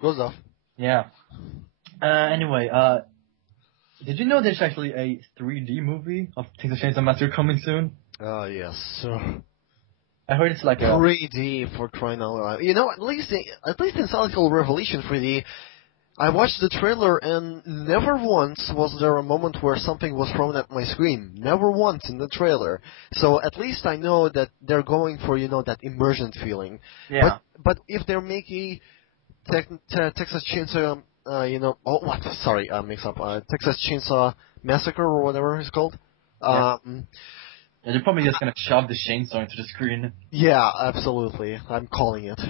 Goes off. Yeah. Anyway, did you know there's actually a 3D movie of Take the Chainsaw Massacre coming soon? Yes. I heard it's like 3D for crying out loud. You know, at least in Silent Hill Revelation 3D, I watched the trailer and never once was there a moment where something was thrown at my screen. Never once in the trailer. So at least I know that they're going for, that immersion feeling. Yeah. But if they're making Texas Chainsaw, mix up. Texas Chainsaw Massacre or whatever it's called. Yeah, they're probably just gonna shove the chainsaw into the screen. Yeah, absolutely. I'm calling it.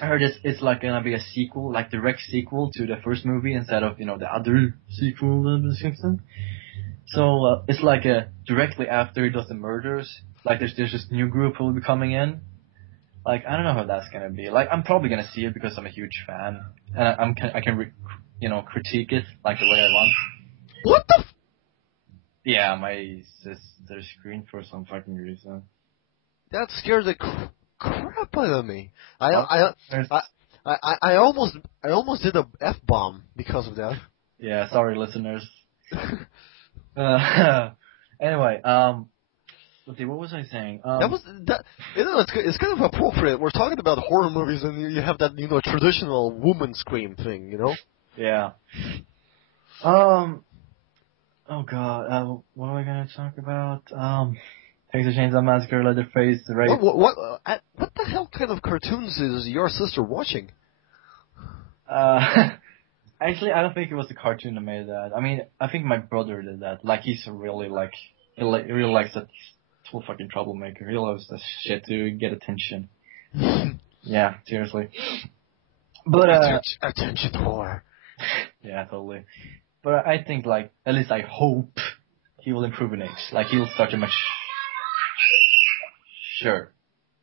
I heard it's like gonna be a sequel, like direct sequel to the first movie instead of the other sequel of the Simpsons. So it's like directly after he does the murders. Like there's this new group who will be coming in. Like, I don't know how that's gonna be. Like, I'm probably gonna see it because I'm a huge fan, and I can critique it like the way I want. What the? Yeah, my sister screened for some fucking reason. That scared the crap out of me. Oh, I almost did a F-bomb because of that. Yeah, sorry, listeners. Anyway, let's see, what was I saying? It's kind of appropriate. We're talking about horror movies, and you have that traditional woman scream thing, Yeah. Oh god, what am I gonna talk about? Texas Chainsaw Massacre, Leatherface, Rape. What the hell kind of cartoons is your sister watching? Actually, I don't think it was the cartoon that made that. I mean, I think my brother did that. Like, he's really he really likes that total fucking troublemaker. He loves that shit to get attention. Yeah, seriously. But attention whore. Yeah, totally. But I think, like, at least I hope he will improve in age. Like, he'll start to much. Sure.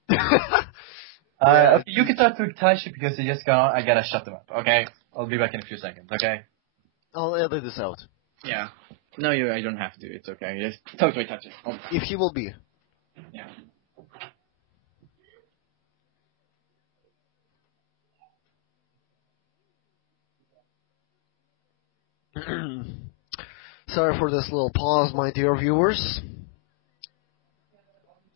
You can talk to Tashi because he just got on. I gotta shut them up. Okay, I'll be back in a few seconds. Okay. I'll edit this out. Yeah. No, I don't have to. It's okay. Just talk to Tashi. Oh. If he will be. Yeah. Sorry for this little pause, my dear viewers.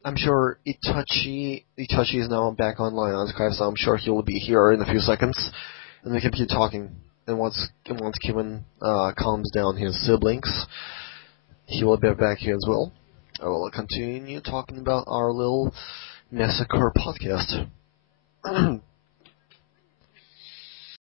I'm sure Itachi is now back online on Skype, so I'm sure he will be here in a few seconds, and we can keep talking. And once Kevin calms down his siblings, he will be back here as well. I will continue talking about our little massacre podcast.